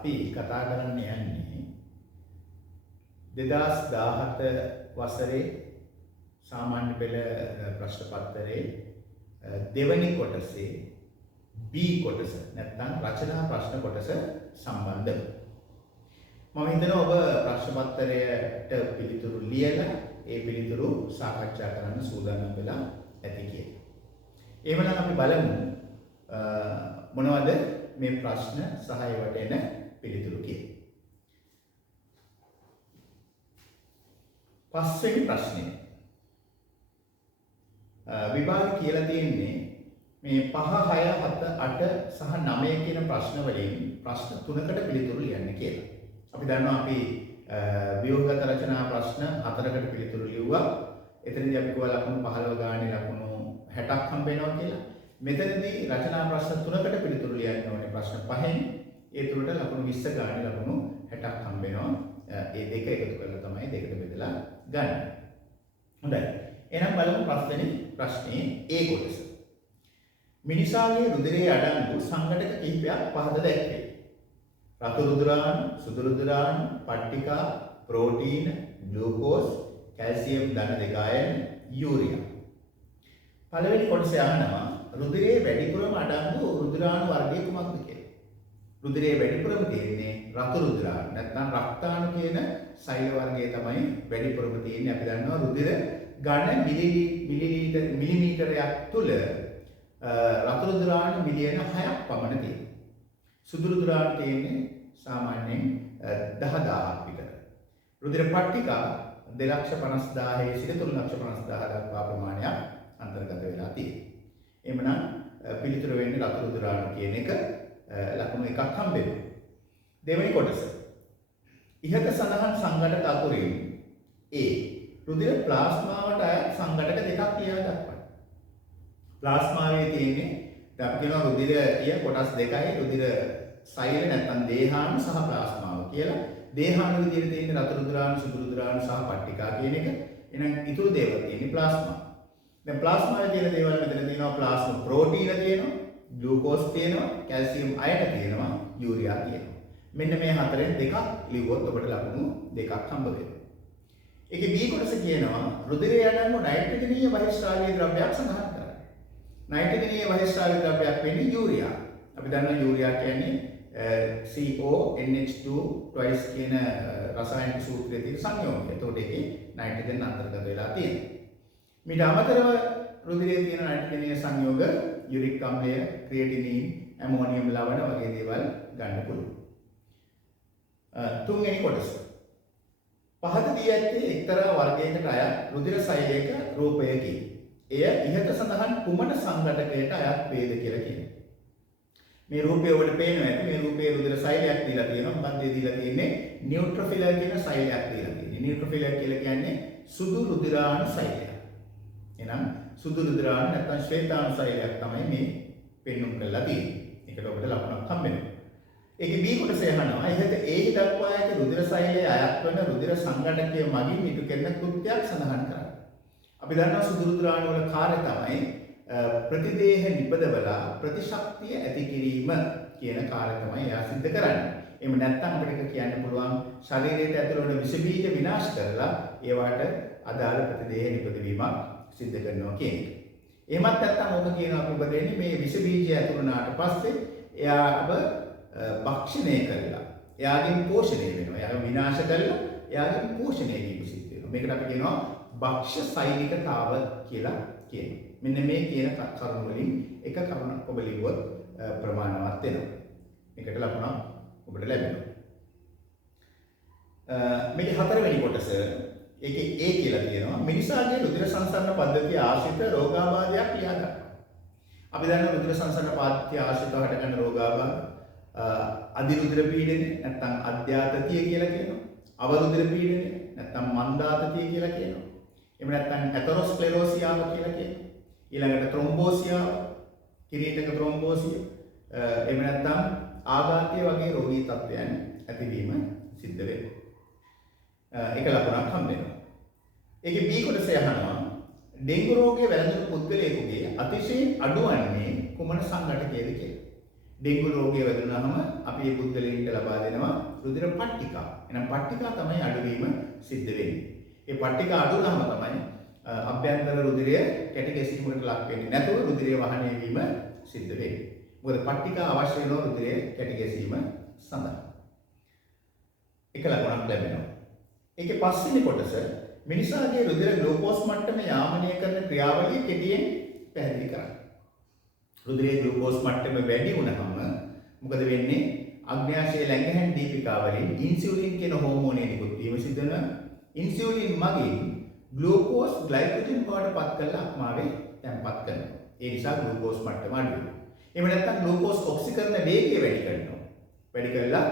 අපි කතා කරන්න යන්නේ 2017 වසරේ සාමාන්‍ය පෙළ ප්‍රශ්න පත්‍රයේ දෙවැනි කොටසේ B කොටස නැත්නම් රචනා ප්‍රශ්න කොටස සම්බන්ධව. මම හිතනවා ඔබ ප්‍රශ්න පත්‍රයට පිළිතුරු ලියලා ඒ පිළිතුරු සාකච්ඡා කරන්න සූදානම් වෙලා ඇති කියලා. එහෙමනම් අපි බලමු මොනවද මේ ප්‍රශ්න සහ ඒවට එන පිළිතුරු කියලා. පස්වෙනි ප්‍රශ්නේ විභාග කියලා තියෙන්නේ මේ 5 6 7 8 සහ 9 කියන ප්‍රශ්න වලින් ප්‍රශ්න 3කට පිළිතුරු ලියන්න කියලා. අපි දන්නවා අපි ව්‍යුහගත රචනා ප්‍රශ්න 4කට පිළිතුරු ලිව්වා. එතනදී අපි කිව්වා ලකුණු 15 ගානේ ලකුණු 60ක් හම්බ වෙනවා කියලා. මෙතනදී රචනා ප්‍රශ්න 3කට පිළිතුරු ලියන්න ඕනේ ප්‍රශ්න 5න්. ඒ තුනට ලකුණු 20 ගානේ ලකුණු 60ක් හම්බ වෙනවා. ඒ දෙක එකතු කරලා තමයි දෙකට බෙදලා ගන්න. හොඳයි. එහෙනම් බලමු පස්වෙනි ප්‍රශ්නේ A කොටස. මිනිසාගේ රුධිරයේ අඩංගු සංඝටක කිහිපයක් පහත දැක්වේ. රතු රුධිරාණු, සුදු රුධිරාණු, පට්ටිකා, ප්‍රෝටීන, ග්ලූකෝස්, කැල්සියම් ධන දෙක අයන, යූරියා. පළවෙනි කොටසේ අහනවා රුධිරයේ වැඩිපුරම අඩංගු රුධිරාණු වර්ගය කුමක්ද කියලා. රුධිරයේ වැඩිපුරම තියෙන්නේ රතු රුධිරාණු. නැත්නම් රක්තාණු කියන සෛල වර්ගය තමයි වැඩිපුරම තියෙන්නේ. අපි දන්නවා රුධිර ඝන මිලිමීටරයක් තුල රතු රුධිරාණු මිලියන 6ක් පමණ තියෙනවා. සුදු රුධිරාණු තියෙන්නේ සාමාන්‍යයෙන් 10000ක් විතර. රුධිර පට්ටිකා 2,50,000 සිට 3,50,000 දක්වා ප්‍රමාණයක් අන්තර්ගත වෙලා තියෙනවා. එhmenan පිළිතුර වෙන්නේ රතු රුධිරාණු කියන එක ලකුණු එකක් හම්බ වෙනවා. දෙවෙනි කොටස. ඉහත සඳහන් සංඝටක අතුරින් A රුධිර ප්ලාස්මාවට අයත් සංඝටක දෙකක් ලියා දක්වන්න. ප්ලාස්මාවේ තියෙන්නේ අපි කියනවා රුධිරය කොටස් දෙකයි රුධිර සෛල නැත්නම් දේහාණු සහ ප්ලාස්මාව කියලා. දේහාණු විදිහට තියෙන රතු රුධිරාණු, සුදු රුධිරාණු සහ පට්ටිකා කියන එක. එහෙනම් ඊටු දේවල් තියෙන්නේ ප්ලාස්මා. දැන් ප්ලාස්මාවේ තියෙන දේවල් මෙතන තියෙනවා ප්ලාස්මා ප්‍රෝටීන තියෙනවා, ග්ලූකෝස් තියෙනවා, කැල්සියම් අයන තියෙනවා, යූරියා තියෙනවා. මෙන්න මේ හතරෙන් දෙකක් ලිව්වොත් ඔබට ලකුණු දෙකක් හම්බ වෙනවා. ඒකේ B කොටස කියනවා රුධිරයේ අඩංගු නයිට්‍රජනීය බහිස්රාවීය ද්‍රව්‍යයක් සඳහන් කරන්න. නයිට්‍රජනීය බහිස්රාවීය ද්‍රව්‍යයක් වෙන්නේ යූරියා. අපි දන්නවා යූරියා කියන්නේ CONH2 twice කියන රසායනික සූත්‍රයේ තියෙන සංයෝගය. එතකොට ඒකේ නයිට්‍රජන් අන්තර්ගත වෙලා තියෙනවා. මීට අමතරව රුධිරයේ තියෙන නයිට්‍රජනීය සංයෝග යුරික් අම්ලය, ක්‍රියේටිනින්, ඇමෝනියම් ලවණ වගේ දේවල් ගන්න පුළුවන්. තුන්වෙනි කොටස. පහත දී ඇත්තේ එක්තරා වර්ගයකට අයත් රුධිර සෛලයක රූපයකි. එය ඉහත සඳහන් කුමන සංඝටකයට අයත් වේද කියලා කියනවා. මේ රූපය ඔබට පේනවා ඇති. මේ රූපයේ රුධිර සෛලයක් දීලා තියෙනවා. මොකක්ද ඒ දීලා තියෙන්නේ? නියුට්‍රොෆිලර් කියන සෛලයක් දීලා තියෙන්නේ. නියුට්‍රොෆිලර් කියලා කියන්නේ සුදු රුධිරාණු සෛලයක්. එහෙනම් සුදු රුධිරාණු නැත්නම් ශ්වේතාණු සෛලයක් තමයි මේ පෙන්වුම් කරලා තියෙන්නේ. ඒකට ඔබට ලකුණක් හම්බ වෙනවා. ඒකේ B කොටසේ අහනවා ඉහත A දක්වා ඇති රුධිර සෛලයේ අයත් වන රුධිර සංඝටකය මගින් ඉටු කරන කෘත්‍යයක් සඳහන් කරන්න. අපි දන්නවා සුදු රුධිරාණු වල කාර්යය තමයි ප්‍රතිදේහ නිපදවලා ප්‍රතිශක්තිය ඇති කිරීම කියන කාර්යය තමයි එයා සිද්ධ කරන්නේ. එහෙම නැත්නම් අපිට කියන්න පුළුවන් ශරීරයට ඇතුළත වන විස බීජ විනාශ කරලා ඒවට අදාළ ප්‍රතිදේහ නිපදවීමක් සිද්ධ කරනවා කියන එක. එහෙමත් නැත්නම් ඔබ කියනවා අපි උපදින්නේ මේ විස බීජය ඇතුළු වුණාට පස්සේ එයාව භක්ෂණය කරලා එයාගෙන් පෝෂණය වෙනවා. එයාව විනාශ කරලා එයාගෙන් පෝෂණය වීම සිද්ධ වෙනවා. මේකට අපි කියනවා භක්ෂ සෛනිකතාව කියලා කියනවා. මෙන්න මේ කියන කරුණු වලින් එක කරුණක් ඔබ ලිව්වොත් ප්‍රමාණවත් වෙනවා. මේකට ලකුණක් ඔබට ලැබෙනවා. මේක හතරවෙනි කොටස. ඒකේ A කියලා කියනවා මිනිසාගේ රුධිර සංසරණ පද්ධතිය ආශ්‍රිත රෝගාබාධයක් ලියා ගන්න. අපි දන්නවා රුධිර සංසරණ පද්ධතිය ආශ්‍රිතව හටගන්න රෝගාබාධ අධිරුධිර පීඩනය නැත්නම් අධ්‍යාතතිය කියලා කියනවා. අවරුධිර පීඩනය නැත්නම් මන්දාතතිය කියලා කියනවා. එහෙම නැත්නම් ඇතරොස්ක්ලෙරෝසියාව කියලා කියනවා. ඊළඟට ත්‍රොම්බෝසියාව, කිරීටක ත්‍රොම්බෝසිය, එහෙම නැත්නම් ආඝාතය වගේ රෝගී තත්ත්වයන් ඇතිවීම සිද්ධ වෙනවා. ඒක ලකුණක් හම්බ වෙනවා. ඒකේ B කොටසේ අහනවා ඩෙන්ගු රෝගයේ වැළඳුණු පුද්ගලයෙකුගේ අතිශයින් අඩු වන්නේ කුමන සංඝටකයේද කියලා. ඩෙන්ගු රෝගය වැදුනහම අපි මේ පුද්ගලයන්ට ලබා දෙනවා රුධිර පට්ටිකා. එහෙනම් පට්ටිකා තමයි අඩුවීම සිද්ධ වෙන්නේ. ඒ පට්ටිකා අඩු වුනහම තමයි අභ්‍යන්තර රුධිරය කැටි ගැසීමකට ලක් වෙන්නේ නැතුව රුධිරය වහනය වීම සිද්ධ වෙන්නේ. මොකද පට්ටිකා අවශ්‍ය වෙනවා රුධිරය කැටි ගැසීම සඳහා. එක ලකුණක් ලැබෙනවා. ඒකේ පස්වෙනි කොටස මිනිසාගේ රුධිර ග්ලූකෝස් මට්ටම යාමනය කරන ක්‍රියාවලිය කෙටියෙන් පැහැදිලි කරන්න. රුධිරයේ ග්ලූකෝස් මට්ටම වැඩි වුණාම මොකද වෙන්නේ? අග්න්‍යාශය ලැංගහැන් දීපිකා වලින් ඉන්සියුලින් කියන හෝමෝනය නිකුත් වීම සිදු වෙනවා. ඉන්සියුලින් මගින් ග්ලූකෝස් ග්ලයිකෝජන් බවට පත් කරලා අක්මාවේ තැන්පත් කරනවා. ඒ නිසා ග්ලූකෝස් මට්ටම අඩු වෙනවා. එහෙම නැත්නම් ග්ලූකෝස් ඔක්සිකරණ වේගය වැඩි කරනවා. වැඩි කරලා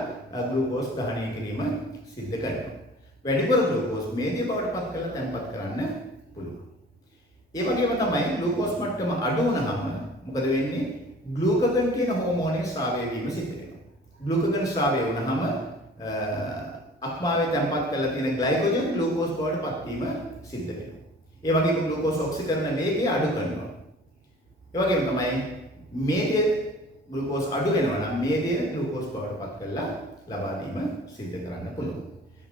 ග්ලූකෝස් දහනය කිරීම සිද්ධ කරනවා. වැඩිපුර ග්ලූකෝස් මේදය බවට පත් කරලා තැන්පත් කරන්න පුළුවන්. ඒ වගේම තමයි ග්ලූකෝස් මට්ටම අඩු වුණාම මොකද වෙන්නේ? ග්ලූකගන් කියන හෝමෝනය ස්‍රාවය වීම සිද්ධ වෙනවා. ග්ලූකගන් ස්‍රාවය වුණාම අක්මාවේ තැන්පත් කරලා තියෙන ග්ලයිකෝජන් ග්ලූකෝස් බවට පත් වීම සිද්ධ වෙනවා. ඒ වගේම ග්ලූකෝස් ඔක්සිකරණ වේගය අඩු කරනවා. ඒ වගේම තමයි මේදය ග්ලූකෝස් අඩු වෙනවා නම් මේදය ග්ලූකෝස් බවට පත් කරලා ලබා දීම සිද්ධ කරන්න පුළුවන්.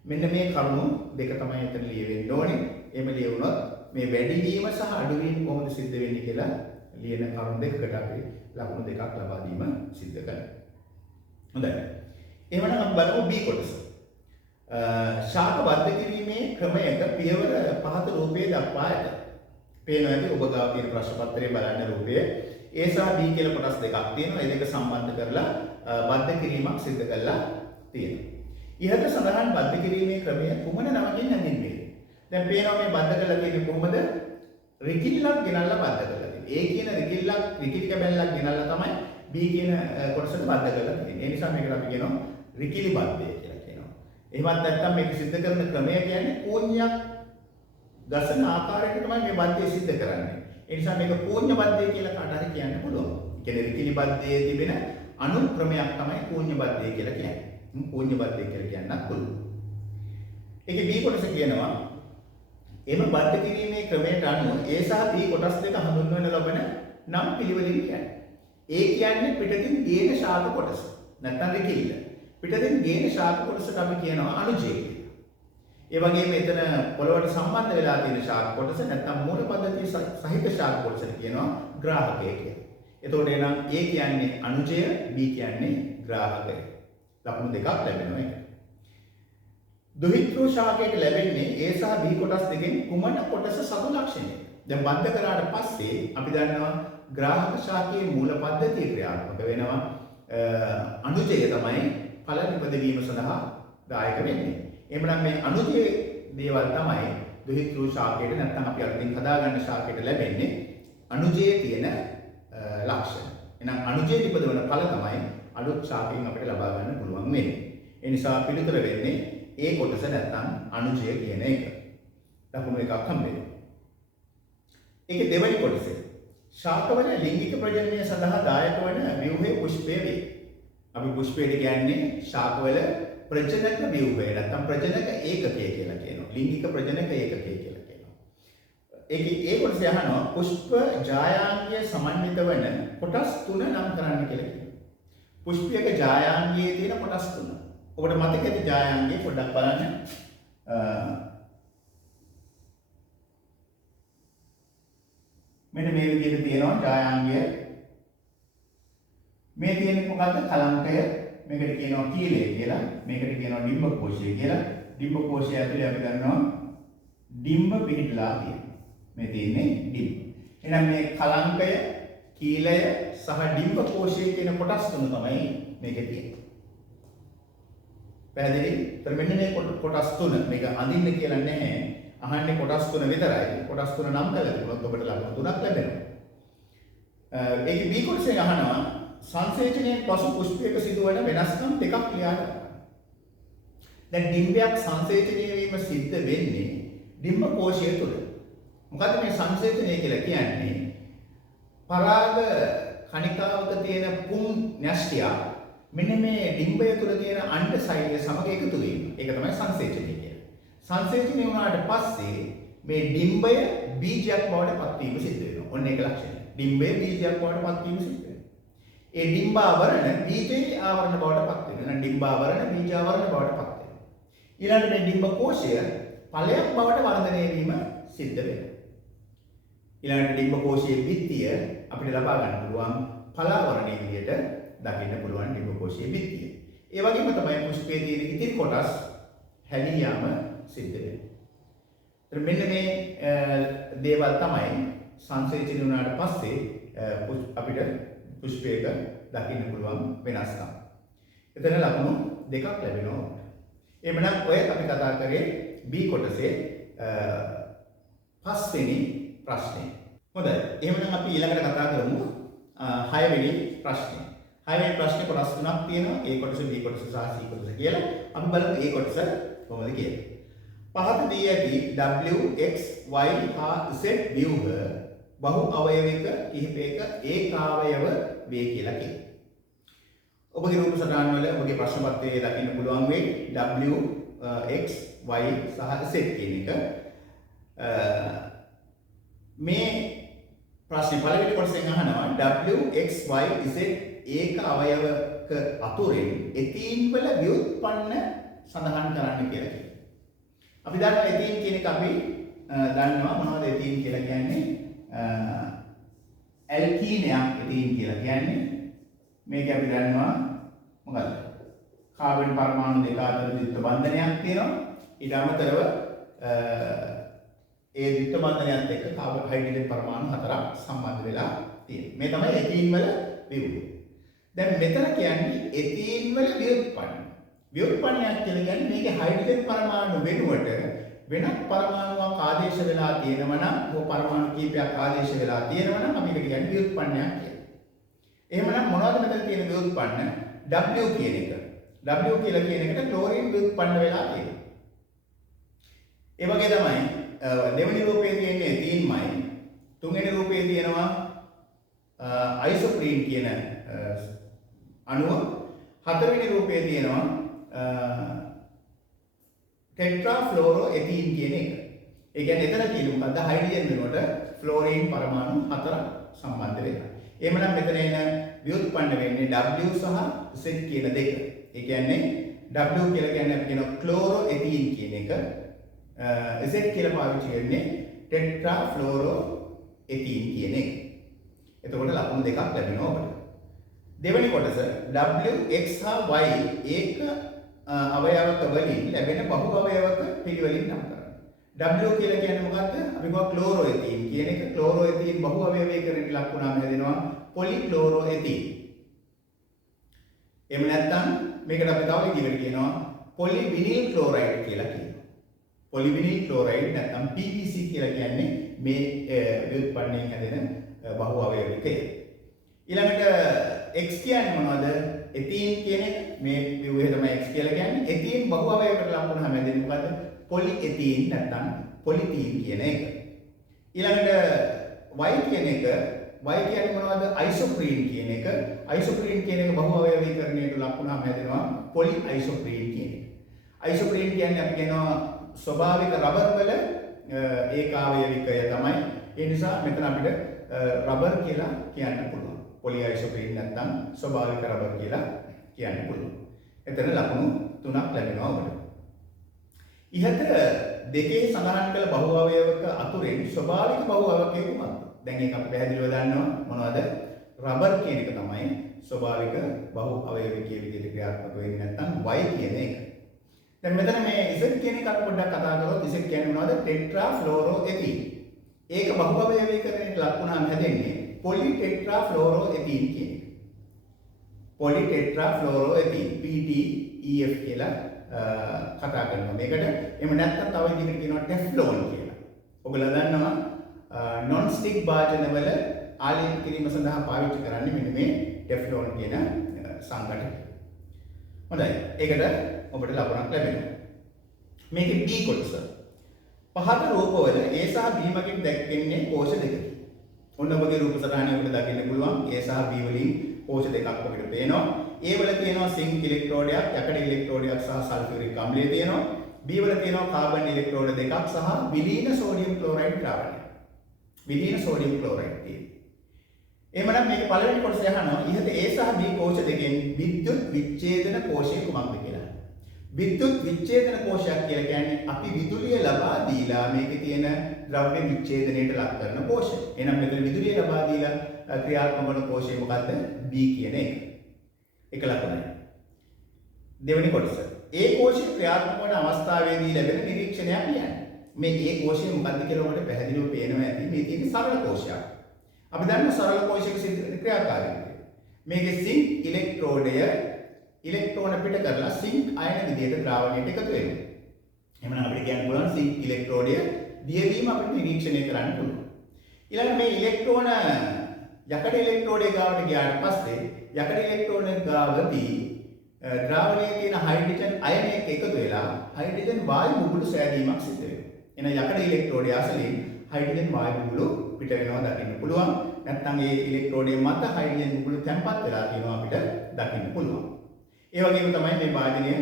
මෙන්න මේ කරුණු දෙක තමයි එතන ලියවෙන්න ඕනේ. එහෙම ලියවුණොත් මේ වැඩිවීම සහ අඩුවීම කොහොමද සිද්ධ වෙන්නේ කියලා ලියන කරුණු දෙකකට අපි ලකුණු දෙකක් ලබා දීම සිද්ධ කරනවා. හොඳයි. එහෙමනම් අපි බලමු B කොටස. ශාක වර්ධ කිරීමේ ක්‍රමයක පියවර පහත රූපයේ දක්වා ඇත. පේනවා ඇති ඔබ ගාව තියෙන ප්‍රශ්න පත්‍රයේ බලන්න රූපය A සහ B කියලා කොටස් දෙකක් තියෙනවා. ඒ දෙක සම්බන්ධ කරලා වර්ධ කිරීමක් සිද්ධ කරලා තියෙනවා. ඉහත සඳහන් බද්ධ කිරීමේ ක්‍රමය කුමන නමකින් හැඳින්වේ? දැන් පේනවා මේ බද්ධ කරලා තියෙන්නේ කොහොමද? රිකිල්ලක් ගෙනල්ලා බද්ධ කරලා තියෙන්නේ. A කියන රිකිලි කැබැල්ලක් ගෙනල්ලා තමයි B කියන කොටසට බද්ධ කරලා තියෙන්නේ. ඒ නිසා මේකට අපි කියනවා රිකිලි බද්ධය කියලා කියනවා. එහෙමත් නැත්නම් මේක සිද්ධ කරන ක්‍රමය කියන්නේ කෝණ්‍යක් ගසන ආකාරයකට තමයි මේ බද්ධය සිද්ධ කරන්නේ. ඒ නිසා මේක කෝණ්‍ය බද්ධය කියලා කාට හරි කියන්න පුළුවන්. ඒ කියන්නේ රිකිලි බද්ධයේ තිබෙන අනුක්‍රමයක් තමයි කෝණ්‍ය බද්ධය කියලා කියන්නේ. කෝණ්‍ය බද්ධය කියලා කියන්නත් පුළුවන්. ඒකේ B කොටස කියනවා එම බද්ධ කිරීමේ ක්‍රමයට අනුව A සහ B කොටස් දෙක හඳුන්වන ලබන නම් පිළිවෙලින් කියන්නේ. A කියන්නේ පිටතින් ගේන ශාක කොටස. නැත්නම් රිකිල්ල. පිටතින් ගේන ශාක කොටසට අපි කියනවා අනුජය කියලා. ඒ වගේම එතන පොළවට සම්බන්ධ වෙලා තියෙන ශාක කොටස නැත්නම් මූල පද්ධතිය සහිත ශාක කොටසට කියනවා ග්‍රාහකය කියලා. එතකොට එනම් A කියන්නේ අනුජය, B කියන්නේ ග්‍රාහකය. ලකුණු දෙකක් ලැබෙනවා ඒක. දුහිතෘ ශාකයට ලැබෙන්නේ A සහ B කොටස් දෙකෙන් කුමන කොටස සතු ලක්ෂණය? දැන් බද්ධ කරාට පස්සේ අපි දන්නවා ග්‍රාහක ශාකයේ මූල පද්ධතිය ක්‍රියාත්මක වෙනවා. අනුජය තමයි ඵල නිපදවීම සඳහා දායක වෙන්නේ. එහෙමනම් මේ අනුජය දේවල් තමයි දුහිතෘ ශාකයට නැත්නම් අපි අලුතින් හදාගන්න ශාකයට ලැබෙන්නේ අනුජයේ තියෙන ලක්ෂණ. එහෙනම් අනුජය නිපදවන ඵල තමයි අලුත් ශාකයෙන් අපිට ලබා ගන්න පුළුවන් වෙන්නේ. ඒ නිසා පිළිතුර වෙන්නේ ඒ කොටස නැත්නම් අනුජය කියන එක. ලකුණු එකක් හම්බෙනවා. ඒකේ දෙවෙනි කොටසේ ශාකවල ලිංගික ප්‍රජනනය සඳහා දායක වන ව්‍යුහයේ පුෂ්පය වේ. අපි පුෂ්පයට කියන්නේ ශාකවල ප්‍රජනක ව්‍යුහය නැත්නම් ප්‍රජනක ඒකකය කියලා කියනවා. ලිංගික ප්‍රජනක ඒකකය කියලා කියනවා. ඒකේ ඒ කොටසේ අහනවා පුෂ්ප ජායාංගය සමන්විත වන කොටස් 3 නම් කරන්න කියලා කියනවා. පුෂ්පයක ජායාංගයේ තියෙන කොටස් 3. ඔබට මතකද ජායාංගය පොඩ්ඩක් බලන්න. මෙන්න මේ විදිහට තියෙනවා ජායාංගය. මේ තියෙන්නේ මොකද්ද? කලංකය. මේකට කියනවා කීලය කියලා. මේකට කියනවා ඩිම්බ කෝෂය කියලා. ඩිම්බ කෝෂය ඇතුලේ අපි දන්නවා ඩිම්බ පිහිටලා තියෙනවා. මේ තියෙන්නේ ඩිම්බ. එහෙනම් මේ කලංකය, කීලය සහ ඩිම්බ කෝෂය කියන කොටස් තුන තමයි මේකේ තියෙන්නේ. පැහැදිලි? ඒතර මෙන්න මේ කොටස් තුන මේක අඳින්න කියලා නැහැ. අහන්නේ කොටස් තුන විතරයි. කොටස් තුන නම් කරලා තිබුණොත් ඔබට ලකුණු තුනක් ලැබෙනවා. ඒකේ B කොටසෙන් අහනවා සංසේචනයෙන් පසු පුෂ්පයක සිදුවන වෙනස්කම් දෙකක් ලියා ගන්න. දැන් ඩිම්බයක් සංසේචනය වීම සිද්ධ වෙන්නේ ඩිම්බ කෝෂය තුළ. මොකද මේ සංසේචනය කියලා කියන්නේ පරාග කණිකාවක තියෙන පුම් න්‍යෂ්ටිය මෙන්න මේ ඩිම්බය තුළ තියෙන අණ්ඩසයිලය සමග එකතු වීම. ඒක තමයි සංසේචනය කියන්නේ. සංසේචනය වුණාට පස්සේ මේ ඩිම්බය බීජයක් බවට පත් වීම සිද්ධ වෙනවා. ඔන්න ඒක ලක්ෂණය. ඩිම්බය බීජයක් බවට පත් වීම සිද්ධ වෙනවා. ඒ ඩිම්බ ආවරණ බීජයේ ආවරණ බවට පත් වෙනවා. එහෙනම් ඩිම්බ ආවරණ බීජ ආවරණ බවට පත් වෙනවා. ඊළඟට මේ ඩිම්බ කෝෂය ඵලයක් බවට වර්ධනය වීම සිද්ධ වෙනවා. ඊළඟට ඩිම්බ කෝෂයේ බිත්තිය අපිට ලබා ගන්න පුළුවන් ඵලාවරණයේ විදිහට දකින්න පුළුවන් ඩිම්බ කෝෂයේ බිත්තිය. ඒ වගේම තමයි පුෂ්පයේ තියෙන ඉතිරි කොටස් හැලී යාම සිද්ධ වෙනවා. ඒත් මෙන්න මේ දේවල් තමයි සංසේචන වුණාට පස්සේ අපිට පුෂ්පයක දකින්න පුළුවන් වෙනස්කම්. එතන ලකුණු දෙකක් ලැබෙනවා. එහෙමනම් ඔය අපි කතා කරේ B කොටසේ පස්වෙනි ප්‍රශ්නේ. හොඳයි. එහෙනම් අපි ඊළඟට කතා කරමු 6 වෙනි ප්‍රශ්නේ. 6 වෙනි ප්‍රශ්නේ කොටස් තුනක් තියෙනවා. A කොටස, B කොටස සහ C කොටස කියලා. අපි බලමු A කොටස කොහොමද කියලා. පහත දී ඇති W, X, Y හා Z ව්‍යුහ බහු අවයවික කිහිපයක ඒකාවයව වේ කියලා කියනවා. ඔබගේ රූප සටහන් වල ඔබගේ ප්‍රශ්න පත්‍රයේ දකින්න පුළුවන් වෙයි W, X, Y සහ Z කියන එක. මේ ප්‍රශ්නේ පළවෙනි කොටසෙන් අහනවා W, X, Y, Z ඒක අවයවක අතුරෙන් එතීන් වල ව්‍යුත්පන්න සඳහන් කරන්න කියලා කියනවා. අපි දන්නවා එතීන් කියන එක අපි දන්නවා මොනවද එතීන් කියලා කියන්නේ? ඇල්කීනයක් එතීන් කියලා කියන්නේ. මේක අපි දන්නවා මොකද්ද? කාබන් පරමාණු දෙක අතර ද්විත්ව බන්ධනයක් තියෙනවා. ඊට අමතරව ඒ ද්විත්ව බන්ධනයත් එක්ක හයිඩ්‍රජන් පරමාණු හතරක් සම්බන්ධ වෙලා තියෙනවා. මේ තමයි එතීන් වල ව්‍යුහය. දැන් මෙතන කියන්නේ එතීන් වල ව්‍යුත්පන්න. ව්‍යුත්පන්නයක් කියලා කියන්නේ මේකේ හයිඩ්‍රජන් පරමාණු වෙනුවට වෙනත් පරමාණුවක් ආදේශ වෙලා තියෙනවා නම් ਉਹ පරමාණු කීපයක් ආදේශ වෙලා තියෙනවා නම් අපි ඒකට කියන්නේ ව්‍යුත්පන්නයක් කියලා. එහෙමනම් මොනවද මෙතන තියෙන ව්‍යුත්පන්න? W කියන එක. W කියලා කියන එකට ක්ලෝරින් ව්‍යුත්පන්න වෙලා තියෙනවා. ඒ වගේ තමයි දෙවෙනි රූපයේ තියෙන්නේ එතීන්මයි. තුන්වෙනි රූපයේ තියෙනවා අයිසෝප්‍රීන් කියන අණුව. හතරවෙනි රූපයේ තියෙනවා ටෙට්‍රාෆ්ලෝරෝඑතීන් කියන එක. ඒ කියන්නේ එතන කියන්නේ මොකද්ද? හයිඩ්‍රජන් වෙනුවට ෆ්ලෝරින් පරමාණු හතරක් සම්බන්ධ වෙනවා. එහෙමනම් මෙතන එන ව්‍යුත්පන්න වෙන්නේ W සහ Z කියන දෙක. ඒ කියන්නේ W කියලා කියන්නේ අපි කියනවා ක්ලෝරෝඑතීන් කියන එක. Z කියලා පාවිච්චි කරන්නේ ටෙට්‍රාෆ්ලෝරෝඑතීන් කියන එක. එතකොට ලකුණු දෙකක් ලැබෙනවා ඔබට. දෙවෙනි කොටස W, X හා Y ඒක අවයවක වලින් ලැබෙන බහු අවයවක පිළිවෙලින් නම් කරනවා. W කියලා කියන්නේ මොකක්ද? අපි කියනවා ක්ලෝරෝඑතීන් කියන එක. ක්ලෝරෝඑතීන් බහු අවයවීකරණයට ලක් වුණාම හැදෙනවා පොලික්ලෝරෝඑතීන්. එහෙම නැත්නම් මේකට අපි තව විදිහකට කියනවා පොලිවිනිල් ක්ලෝරයිඩ් කියලා කියනවා. පොලිවිනිල් ක්ලෝරයිඩ් නැත්නම් PVC කියලා කියන්නේ මේ ව්‍යුත්පන්නයෙන් හැදෙන බහු අවයවීකය. ඊළඟට X කියන්නේ මොනවද? එතීන් කියන එක. මේ ව්‍යුහය තමයි X කියලා කියන්නේ. එතීන් බහු අවයවයකට ලක් වුණාම හැදෙන්නේ මොකද්ද? පොලිඑතීන් නැත්නම් පොලිතීන් කියන එක. ඊළඟට Y කියන එක. Y කියන්නේ මොනවද? අයිසෝප්‍රීන් කියන එක. අයිසෝප්‍රීන් කියන එක බහු අවයවීකරණයට ලක් වුණාම හැදෙනවා පොලිඅයිසෝප්‍රීන් කියන එක. අයිසෝප්‍රීන් කියන්නේ අපි කියනවා ස්වභාවික රබර් වල ඒකාවයවිකය තමයි. ඒ නිසා මෙතන අපිට රබර් කියලා කියන්න පුළුවන්. පොලිඅයිසෝප්‍රීන් නැත්නම් ස්වභාවික රබර් කියලා කියන්න පුළුවන්. එතන ලකුණු තුනක් ලැබෙනවා ඔබට. ඉහත දෙකේ සඳහන් කළ බහු අවයවක අතුරෙන් ස්වභාවික බහු අවයවකය කුමක්ද? දැන් ඒක අපි පැහැදිලිව දන්නවා මොනවද? රබර් කියන එක තමයි ස්වභාවික බහු අවයවකයේ විදිහට ක්‍රියාත්මක වෙන්නේ නැත්නම් Y කියන එක. දැන් මෙතන මේ Z කියන එක පොඩ්ඩක් කතා කරොත් Z කියන්නේ මොනවද? ටෙට්‍රාෆ්ලෝරෝඑතීන්. ඒක බහු අවයවීකරණයට ලක් වුණාම හැදෙන්නේ පොලිටෙට්‍රාෆ්ලෝරෝඑතීන් කියන එක. පොලිටෙට්‍රාෆ්ලෝරෝඑතීන් PTEF කියලා කතා කරනවා මේකට. එහෙම නැත්නම් තව විදිහකට කියනවා ටෙෆ්ලෝන් කියලා. ඔයගොල්ලෝ දන්නවා non stick භාජනවල ආලේප කිරීම සඳහා පාවිච්චි කරන්නේ මෙන්න මේ ටෙෆ්ලෝන් කියන සංඝටකය. හොඳයි. ඒකට ඔබට ලකුණක් ලැබෙනවා. මේකේ B කොටස. පහත රූපවල A සහ B මගින් දැක්වෙන්නේ කෝෂ දෙකකි. ඔන්න ඔබගේ රූප සටහනේ ඔබට දකින්න පුළුවන් A සහ B වලින් කෝෂ දෙකක් ඔබට පේනවා. A වල තියෙනවා සිංක් ඉලෙක්ට්‍රෝඩයක්, යකඩ ඉලෙක්ට්‍රෝඩයක් සහ සල්ෆියුරික් අම්ලය තියෙනවා. B වල තියෙනවා කාබන් ඉලෙක්ට්‍රෝඩ දෙකක් සහ විලීන සෝඩියම් ක්ලෝරයිඩ් ද්‍රාවණය. විලීන සෝඩියම් ක්ලෝරයිඩ් තියෙනවා. එහෙමනම් මේක පළවෙනි කොටස අහනවා ඉහත A සහ B කෝෂ දෙකෙන් විද්‍යුත් විච්ඡේදන කෝෂය කුමක්ද කියලා. විද්‍යුත් විච්ඡේදන කෝෂයක් කියලා කියන්නේ අපි විදුලිය ලබා දීලා මේකේ තියෙන ද්‍රව්‍ය විච්ඡේදනයට ලක් කරන කෝෂය. එහෙනම් මෙතන විදුලිය ලබා දීලා ක්‍රියාත්මක වන කෝෂය මොකද්ද? B කියන එක. එක ලකුණයි. දෙවෙනි කොටස. A කෝෂයේ ක්‍රියාත්මක වන අවස්ථාවේදී ලැබෙන නිරීක්ෂණයක් කියන්නේ. මේ A කෝෂය මොකද්ද කියලා ඔබට පැහැදිලිව පේනවා ඇති. මේ තියෙන සරල කෝෂයක්. අපි දන්න සරල කෝෂයක සිද්ධ වෙන ක්‍රියාකාරීත්වය. මේකේ සිංක් ඉලෙක්ට්‍රෝඩය ඉලෙක්ට්‍රෝන පිට කරලා සිංක් අයන විදියට ද්‍රාවණයට එකතු වෙනවා. එහෙනම් අපිට කියන්න පුළුවන් සිංක් ඉලෙක්ට්‍රෝඩය දියවීම අපිට නිරීක්ෂණය කරන්න පුළුවන්. ඊළඟ මේ ඉලෙක්ට්‍රෝන යකඩ ඉලෙක්ට්‍රෝඩය ගාවට ගියාට පස්සේ යකඩ ඉලෙක්ට්‍රෝන ගාවදී ද්‍රාවණයේ තියෙන හයිඩ්‍රජන් අයනයක එකතු වෙලා හයිඩ්‍රජන් වායු බුබුළු සෑදීමක් සිද්ධ වෙනවා. එහෙනම් යකඩ ඉලෙක්ට්‍රෝඩය අසලින් හයිඩ්‍රජන් වායු බුබුළු පිට වෙනවා දකින්න පුළුවන්. නැත්නම් ඒ ඉලෙක්ට්‍රෝඩයේ මත හයිඩ්‍රජන් බුබුළු තැන්පත් වෙලා තියෙනවා අපිට දකින්න පුළුවන්. ඒ වගේම තමයි මේ වාදනය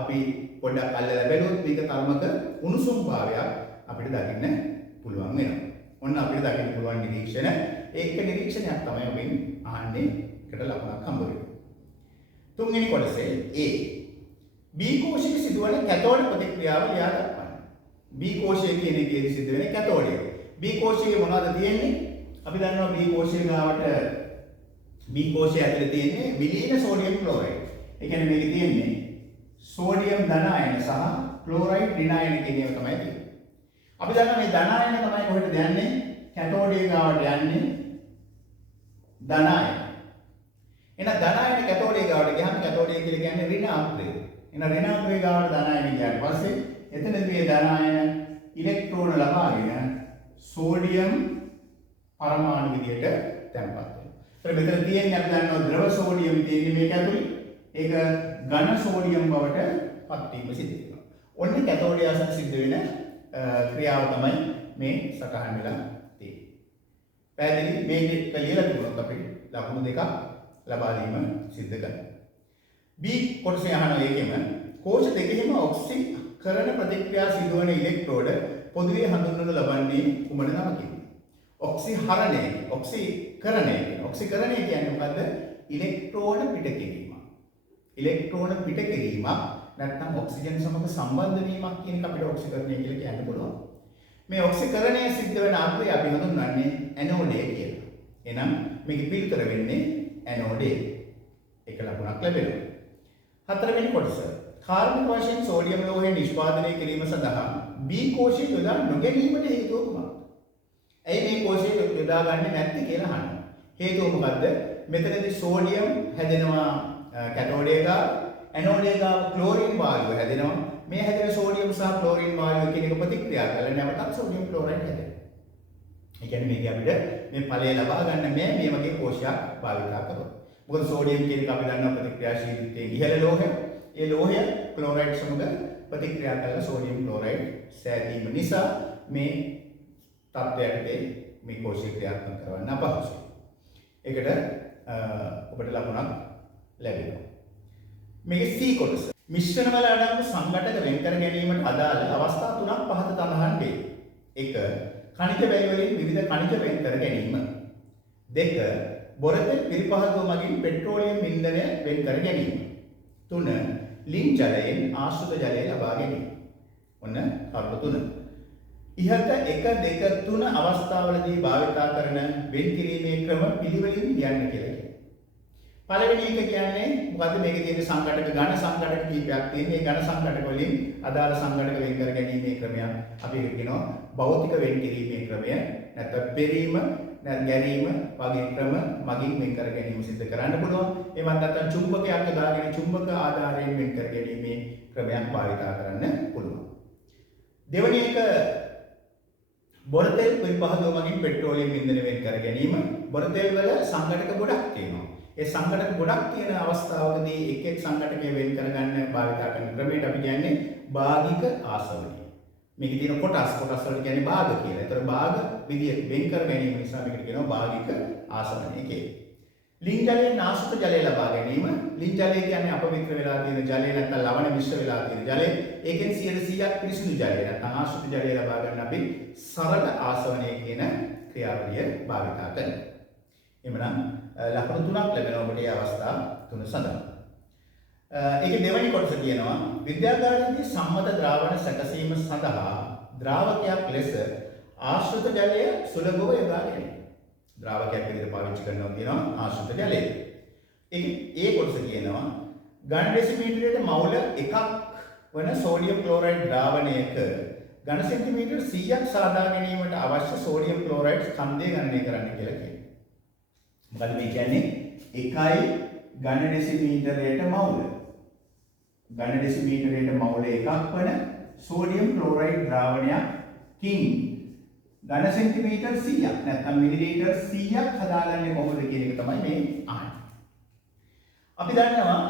අපි පොඩ්ඩක් අල්ලලා බැලුවොත් මේක තරමක උණුසුම් භාවයක් අපිට දකින්න පුළුවන් වෙනවා. ඔන්න අපිට දකින්න පුළුවන් නිරීක්ෂණ. ඒක නිරීක්ෂණයක් තමයි ඔබෙන් අහන්නේ එකට ලකුණක් හම්බ වෙන්නේ. තුන්වෙනි කොටසේ A. B කෝෂයේ සිදුවන කැතෝඩ ප්‍රතික්‍රියාව ලියා දක්වන්න. B කෝෂයේ කියන එකේදී සිද්ධ වෙන කැතෝඩය. B කෝෂයේ මොනවද තියෙන්නේ? අපි දන්නවා B කෝෂයේ ගාවට B කෝෂය ඇතුලේ තියෙන්නේ විලීන සෝඩියම් ක්ලෝරයිඩ්. ඒ කියන්නේ මේකේ තියෙන්නේ සෝඩියම් ධන අයන සහ ක්ලෝරයිඩ් ඍණ අයන කියන ඒවා තමයි තියෙන්නේ. අපි දන්නවා මේ ධන අයන තමයි කොහෙටද යන්නේ? කැතෝඩිය ගාවට යන්නේ ධන අයන. එහෙනම් ධන අයන කැතෝඩිය ගාවට ගියාම කැතෝඩිය කියලා කියන්නේ ඍණ අග්‍රය. එහෙනම් ඍණ අග්‍රය ගාවට ධන අයන ගියාට පස්සේ එතනදී මේ ධන අයන ඉලෙක්ට්‍රෝන ලබාගෙන සෝඩියම් පරමාණු විදියට තැන්පත් වෙනවා. ඒතර මෙතන තියෙන්නේ අපි දන්නවා ද්‍රව සෝඩියම් තියෙන්නේ මේක ඇතුලේ. ඒක ඝන සෝඩියම් බවට පත් වීම සිදු වෙනවා. ඔන්න කැතෝඩිය අසල සිද්ධ වෙන ක්‍රියාව තමයි මේ සටහන් වෙලා තියෙන්නේ. පැහැදිලි මේක කියලා දුන්නොත් අපි ලකුණු දෙකක් ලබා දීම සිද්ධ කරනවා. B කොටසේ අහන එකෙම කෝෂ දෙකෙහිම ඔක්සිකරණ ප්‍රතික්‍රියා සිදුවන ඉලෙක්ට්‍රෝඩ පොදුවේ හඳුන්වනු ලබන්නේ කුමන නමකින්ද? ඔක්සිකරණය කියන්නේ මොකද්ද? ඉලෙක්ට්‍රෝන පිට කිරීම. ඉලෙක්ට්‍රෝන පිට කිරීමක් නැත්නම් ඔක්සිජන් සමග සම්බන්ධ වීමක් කියන එක අපිට ඔක්සිකරණය කියලා කියන්න පුළුවන්. මේ ඔක්සිකරණය සිද්ධ වෙන අග්‍රය අපි හඳුන්වන්නේ ඇනෝඩය කියලා. එහෙනම් මේක පිළිතර වෙන්නේ ඇනෝඩය. එක ලකුණක් ලැබෙනවා. හතරවෙනි කොටස. කාර්බනික වශයෙන් සෝඩියම් ලෝහය නිෂ්පාදනය කිරීම සඳහා B කෝෂය යොදා නොගැනීමට හේතුව කුමක්ද? ඇයි මේ කෝෂය යොදා ගන්නේ නැත්තේ කියලා අහනවා. හේතුව මොකද්ද? මෙතනදී සෝඩියම් හැදෙනවා කැතෝඩය ගාව, ඇනෝඩය ගාව ක්ලෝරින් වායුව හැදෙනවා. මේ හැදෙන සෝඩියම් සහ ක්ලෝරින් වායුව කියන එක ප්‍රතික්‍රියා කරලා නැවතත් සෝඩියම් ක්ලෝරයිඩ් හැදෙනවා. ඒ කියන්නේ මේක අපිට මේ ඵලය ලබා ගන්න මේ වගේ කෝෂයක් භාවිත කරනවා. මොකද සෝඩියම් කියන එක අපි දන්නවා ප්‍රතික්‍රියාශීලීත්වයෙන් ඉහළ ලෝහය. ඒ ලෝහය ක්ලෝරයිඩ් සමග ප්‍රතික්‍රියා කරලා සෝඩියම් ක්ලෝරයිඩ් සෑදීම නිසා මේ තත්ත්වයකට මේ කෝෂය ක්‍රියාත්මක කරවන්න අපහසුයි. ඒකට ඔබට ලකුණක් ලැබෙනවා. මේකේ C කොටස. මිශ්‍රණ වල අඩංගු සංඝටක වෙන් කර ගැනීමට අදාළ අවස්ථා තුනක් පහත සඳහන් වේ. 1. කණිජ වැලි වලින් විවිධ කණිජ වෙන් කර ගැනීම. 2. බොරතෙල් පිරිපහදුව මගින් පෙට්‍රෝලියම් ඉන්ධනය වෙන් කර ගැනීම. 3. ලින් ජලයෙන් ආශ්‍රිත ජලය ලබා ගැනීම. ඔන්න කරුණු 3. ඉහත 1 2 3 අවස්ථාවලදී භාවිතා කරන වෙන් කිරීමේ ක්‍රම පිළිවෙලින් ලියන්න කියලා කියනවා. පළවෙනි එක කියන්නේ මොකද්ද? මේකේ තියෙන සංඝටක ඝන සංඝටක කීපයක් තියෙන. මේ ඝන සංඝටක වලින් අදාළ සංඝටක වෙන් කර ගැනීමේ ක්‍රමයක් අපි කියනවා භෞතික වෙන් කිරීමේ ක්‍රමය. නැත්නම් පෙරීම, ගැනීම වගේ ක්‍රම මගින් වෙන් කර ගැනීම සිදු කරන්න පුළුවන්. එවත් නැත්නම් චුම්බකයක් දාගෙන චුම්බක ආධාරයෙන් වෙන් කර ගැනීමේ ක්‍රමයක් භාවිතා කරන්න පුළුවන්. දෙවෙනි එක බොරතෙල් පිරිපහදුව මගින් පෙට්‍රෝලියම් ඉන්ධන වෙන් කර ගැනීම. බොරතෙල් වල සංඝටක ගොඩක් තියෙනවා. ඒ සංඝටක ගොඩක් තියෙන අවස්ථාවකදී එක් සංඝටකය වෙන් කරගන්න භාවිතා කරන ක්‍රමයට අපි කියන්නේ භාගික ආසවනය. මේකේ තියෙන කොටස් වලට කියන්නේ භාග කියලා. ඒතර භාග විදියට වෙන් කර ගැනීම නිසා මේකට කියනවා භාගික ආසවනය කියලා. ලින් ජලයෙන් ආශ්‍රිත ජලය ලබා ගැනීම. ලින් ජලය කියන්නේ අපවිත්‍ර වෙලා තියෙන ජලය නැත්නම් ලවණ මිශ්‍ර වෙලා තියෙන ජලය. ඒකෙන් 100%ක් පිරිසිදු ජලය නැත්නම් ආශ්‍රිත ජලය ලබා ගන්න අපි සරල ආසවනය කියන ක්‍රියාවලිය භාවිතා කරනවා. එhmenan ලකුණු 3ක් ලැබෙනවා ඔබට මේ අවස්ථා තුන සඳහා. ඒකේ දෙවෙනි කොටස කියනවා විද්‍යාගාරයේදී සම්මත ද්‍රාවණ සැකසීම සඳහා ද්‍රාවකයක් ලෙස ආශ්‍රිත ජලය සුලභව යොදා ගැනීම. ද්‍රාවකයක් විදිහට පාවිච්චි කරනවා කියනවා ආශ්‍රිත ජලය. ඒ කොටස කියනවා ඝන ඩෙසිමීටරයට මවුල 1ක් වන සෝඩියම් ක්ලෝරයිඩ් ද්‍රාවණයක ඝන සෙන්ටිමීටර 100ක් සාදා ගැනීමට අවශ්‍ය සෝඩියම් ක්ලෝරයිඩ් ස්කන්ධය ගණනය කරන්න කියලා කියනවා. මොකද මේ කියන්නේ 1යි ඝන ඩෙසිමීටරයට මවුල. ඝන ඩෙසිමීටරයට මවුල 1ක් වන සෝඩියම් ක්ලෝරයිඩ් ද්‍රාවණයකින් ඝන සෙන්ටිමීටර් 100ක් නැත්නම් මිලිලීටර් 100ක් හදාගන්නේ කොහොමද කියන එක තමයි මේ අහන්නේ. අපි දන්නවා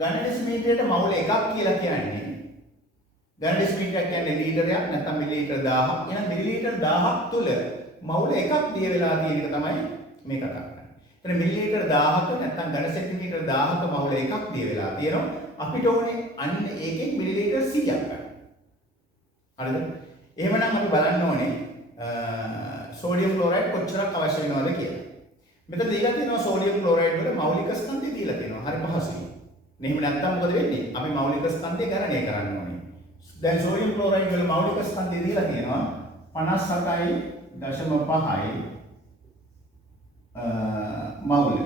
ඝන ඩෙසිමීටරයට මවුල 1ක් කියලා කියන්නේ ඝන ඩෙසිමීටරයක් කියන්නේ ලීටරයක් නැත්නම් මිලිලීටර් 1000ක්. එහෙනම් මිලිලීටර් 1000ක් තුල මවුල 1ක් දිය වෙලා තියෙන එක තමයි මේ කතා කරන්නේ. එතන මිලිලීටර් 1000ක නැත්නම් ඝන සෙන්ටිමීටර් 1000ක මවුල 1ක් දිය වෙලා තියෙනවා. අපිට ඕනේ අන්න ඒකෙන් මිලිලීටර් 100ක් ගන්න. හරිද? එහෙමනම් අපි බලන්න ඕනේ සෝඩියම් ක්ලෝරයිඩ් කොච්චරක් අවශ්‍ය වෙනවද කියලා. මෙතන දීලා තියෙනවා සෝඩියම් ක්ලෝරයිඩ් වල මෞලික ස්කන්ධය දීලා තියෙනවා. හරි පහසුයි. එහෙම නැත්නම් මොකද වෙන්නේ? අපි මෞලික ස්කන්ධය ගණනය කරන්න ඕනේ. දැන් සෝඩියම් ක්ලෝරයිඩ් වල මෞලික ස්කන්ධය දීලා තියෙනවා 57.5යි මවුල.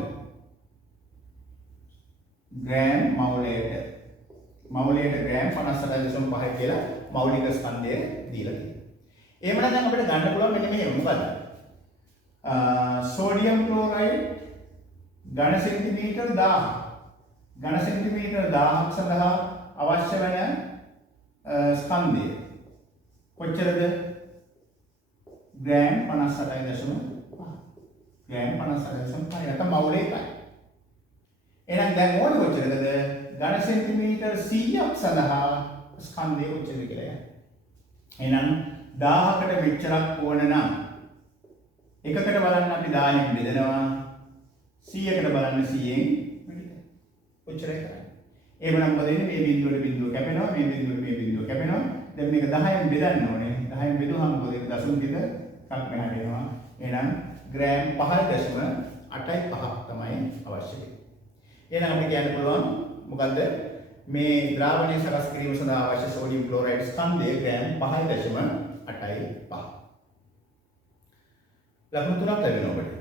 ග්‍රෑම් මවුලයට ග්‍රෑම් 57.5 කියලා මෞලික ස්කන්ධය දීලා තියෙනවා. එහෙමනම් දැන් අපිට ගන්න පුළුවන් මෙන්න මෙහෙම මොකද? සෝඩියම් ක්ලෝරයිඩ් ඝන සෙන්ටිමීටර් 1000 ඝන සෙන්ටිමීටර් 1000ක් සඳහා අවශ්‍ය වෙන ස්කන්ධය කොච්චරද? ග්‍රෑම් 58.5 ග්‍රෑම් 58.5 නැත්නම් මවුල එකයි. එහෙනම් දැන් ඕනේ කොච්චරද? ඝන සෙන්ටිමීටර් 100ක් සඳහා ස්කන්ධය කොච්චරද කියලා. එහෙනම් 1000කට මෙච්චරක් ඕන නම් එකකට බලන්න අපි 10න් බෙදනවා 100කට බලන්න 100න් කොච්චරයි කරන්නේ. එහෙමනම් මොකද වෙන්නේ? මේ බිඳුවට බිඳුව කැපෙනවා, මේ බිඳුවට මේ බිඳුව කැපෙනවා. දැන් මේක 10න් බෙදන්න ඕනේ. 10න් බෙදුවහම මොකද වෙන්නේ? දශම පිට එකක් මෙහාට එනවා. එහෙනම් ග්‍රෑම් 5.85ක් තමයි අවශ්‍ය වෙන්නේ. එහෙනම් අපි කියන්න පුළුවන් මොකද්ද? මේ ද්‍රාවණය සකස් කිරීම සඳහා අවශ්‍ය සෝඩියම් ක්ලෝරයිඩ් ස්කන්ධය ග්‍රෑම් 5.85. ලකුණු 3ක් ලැබෙනවා ඔබට.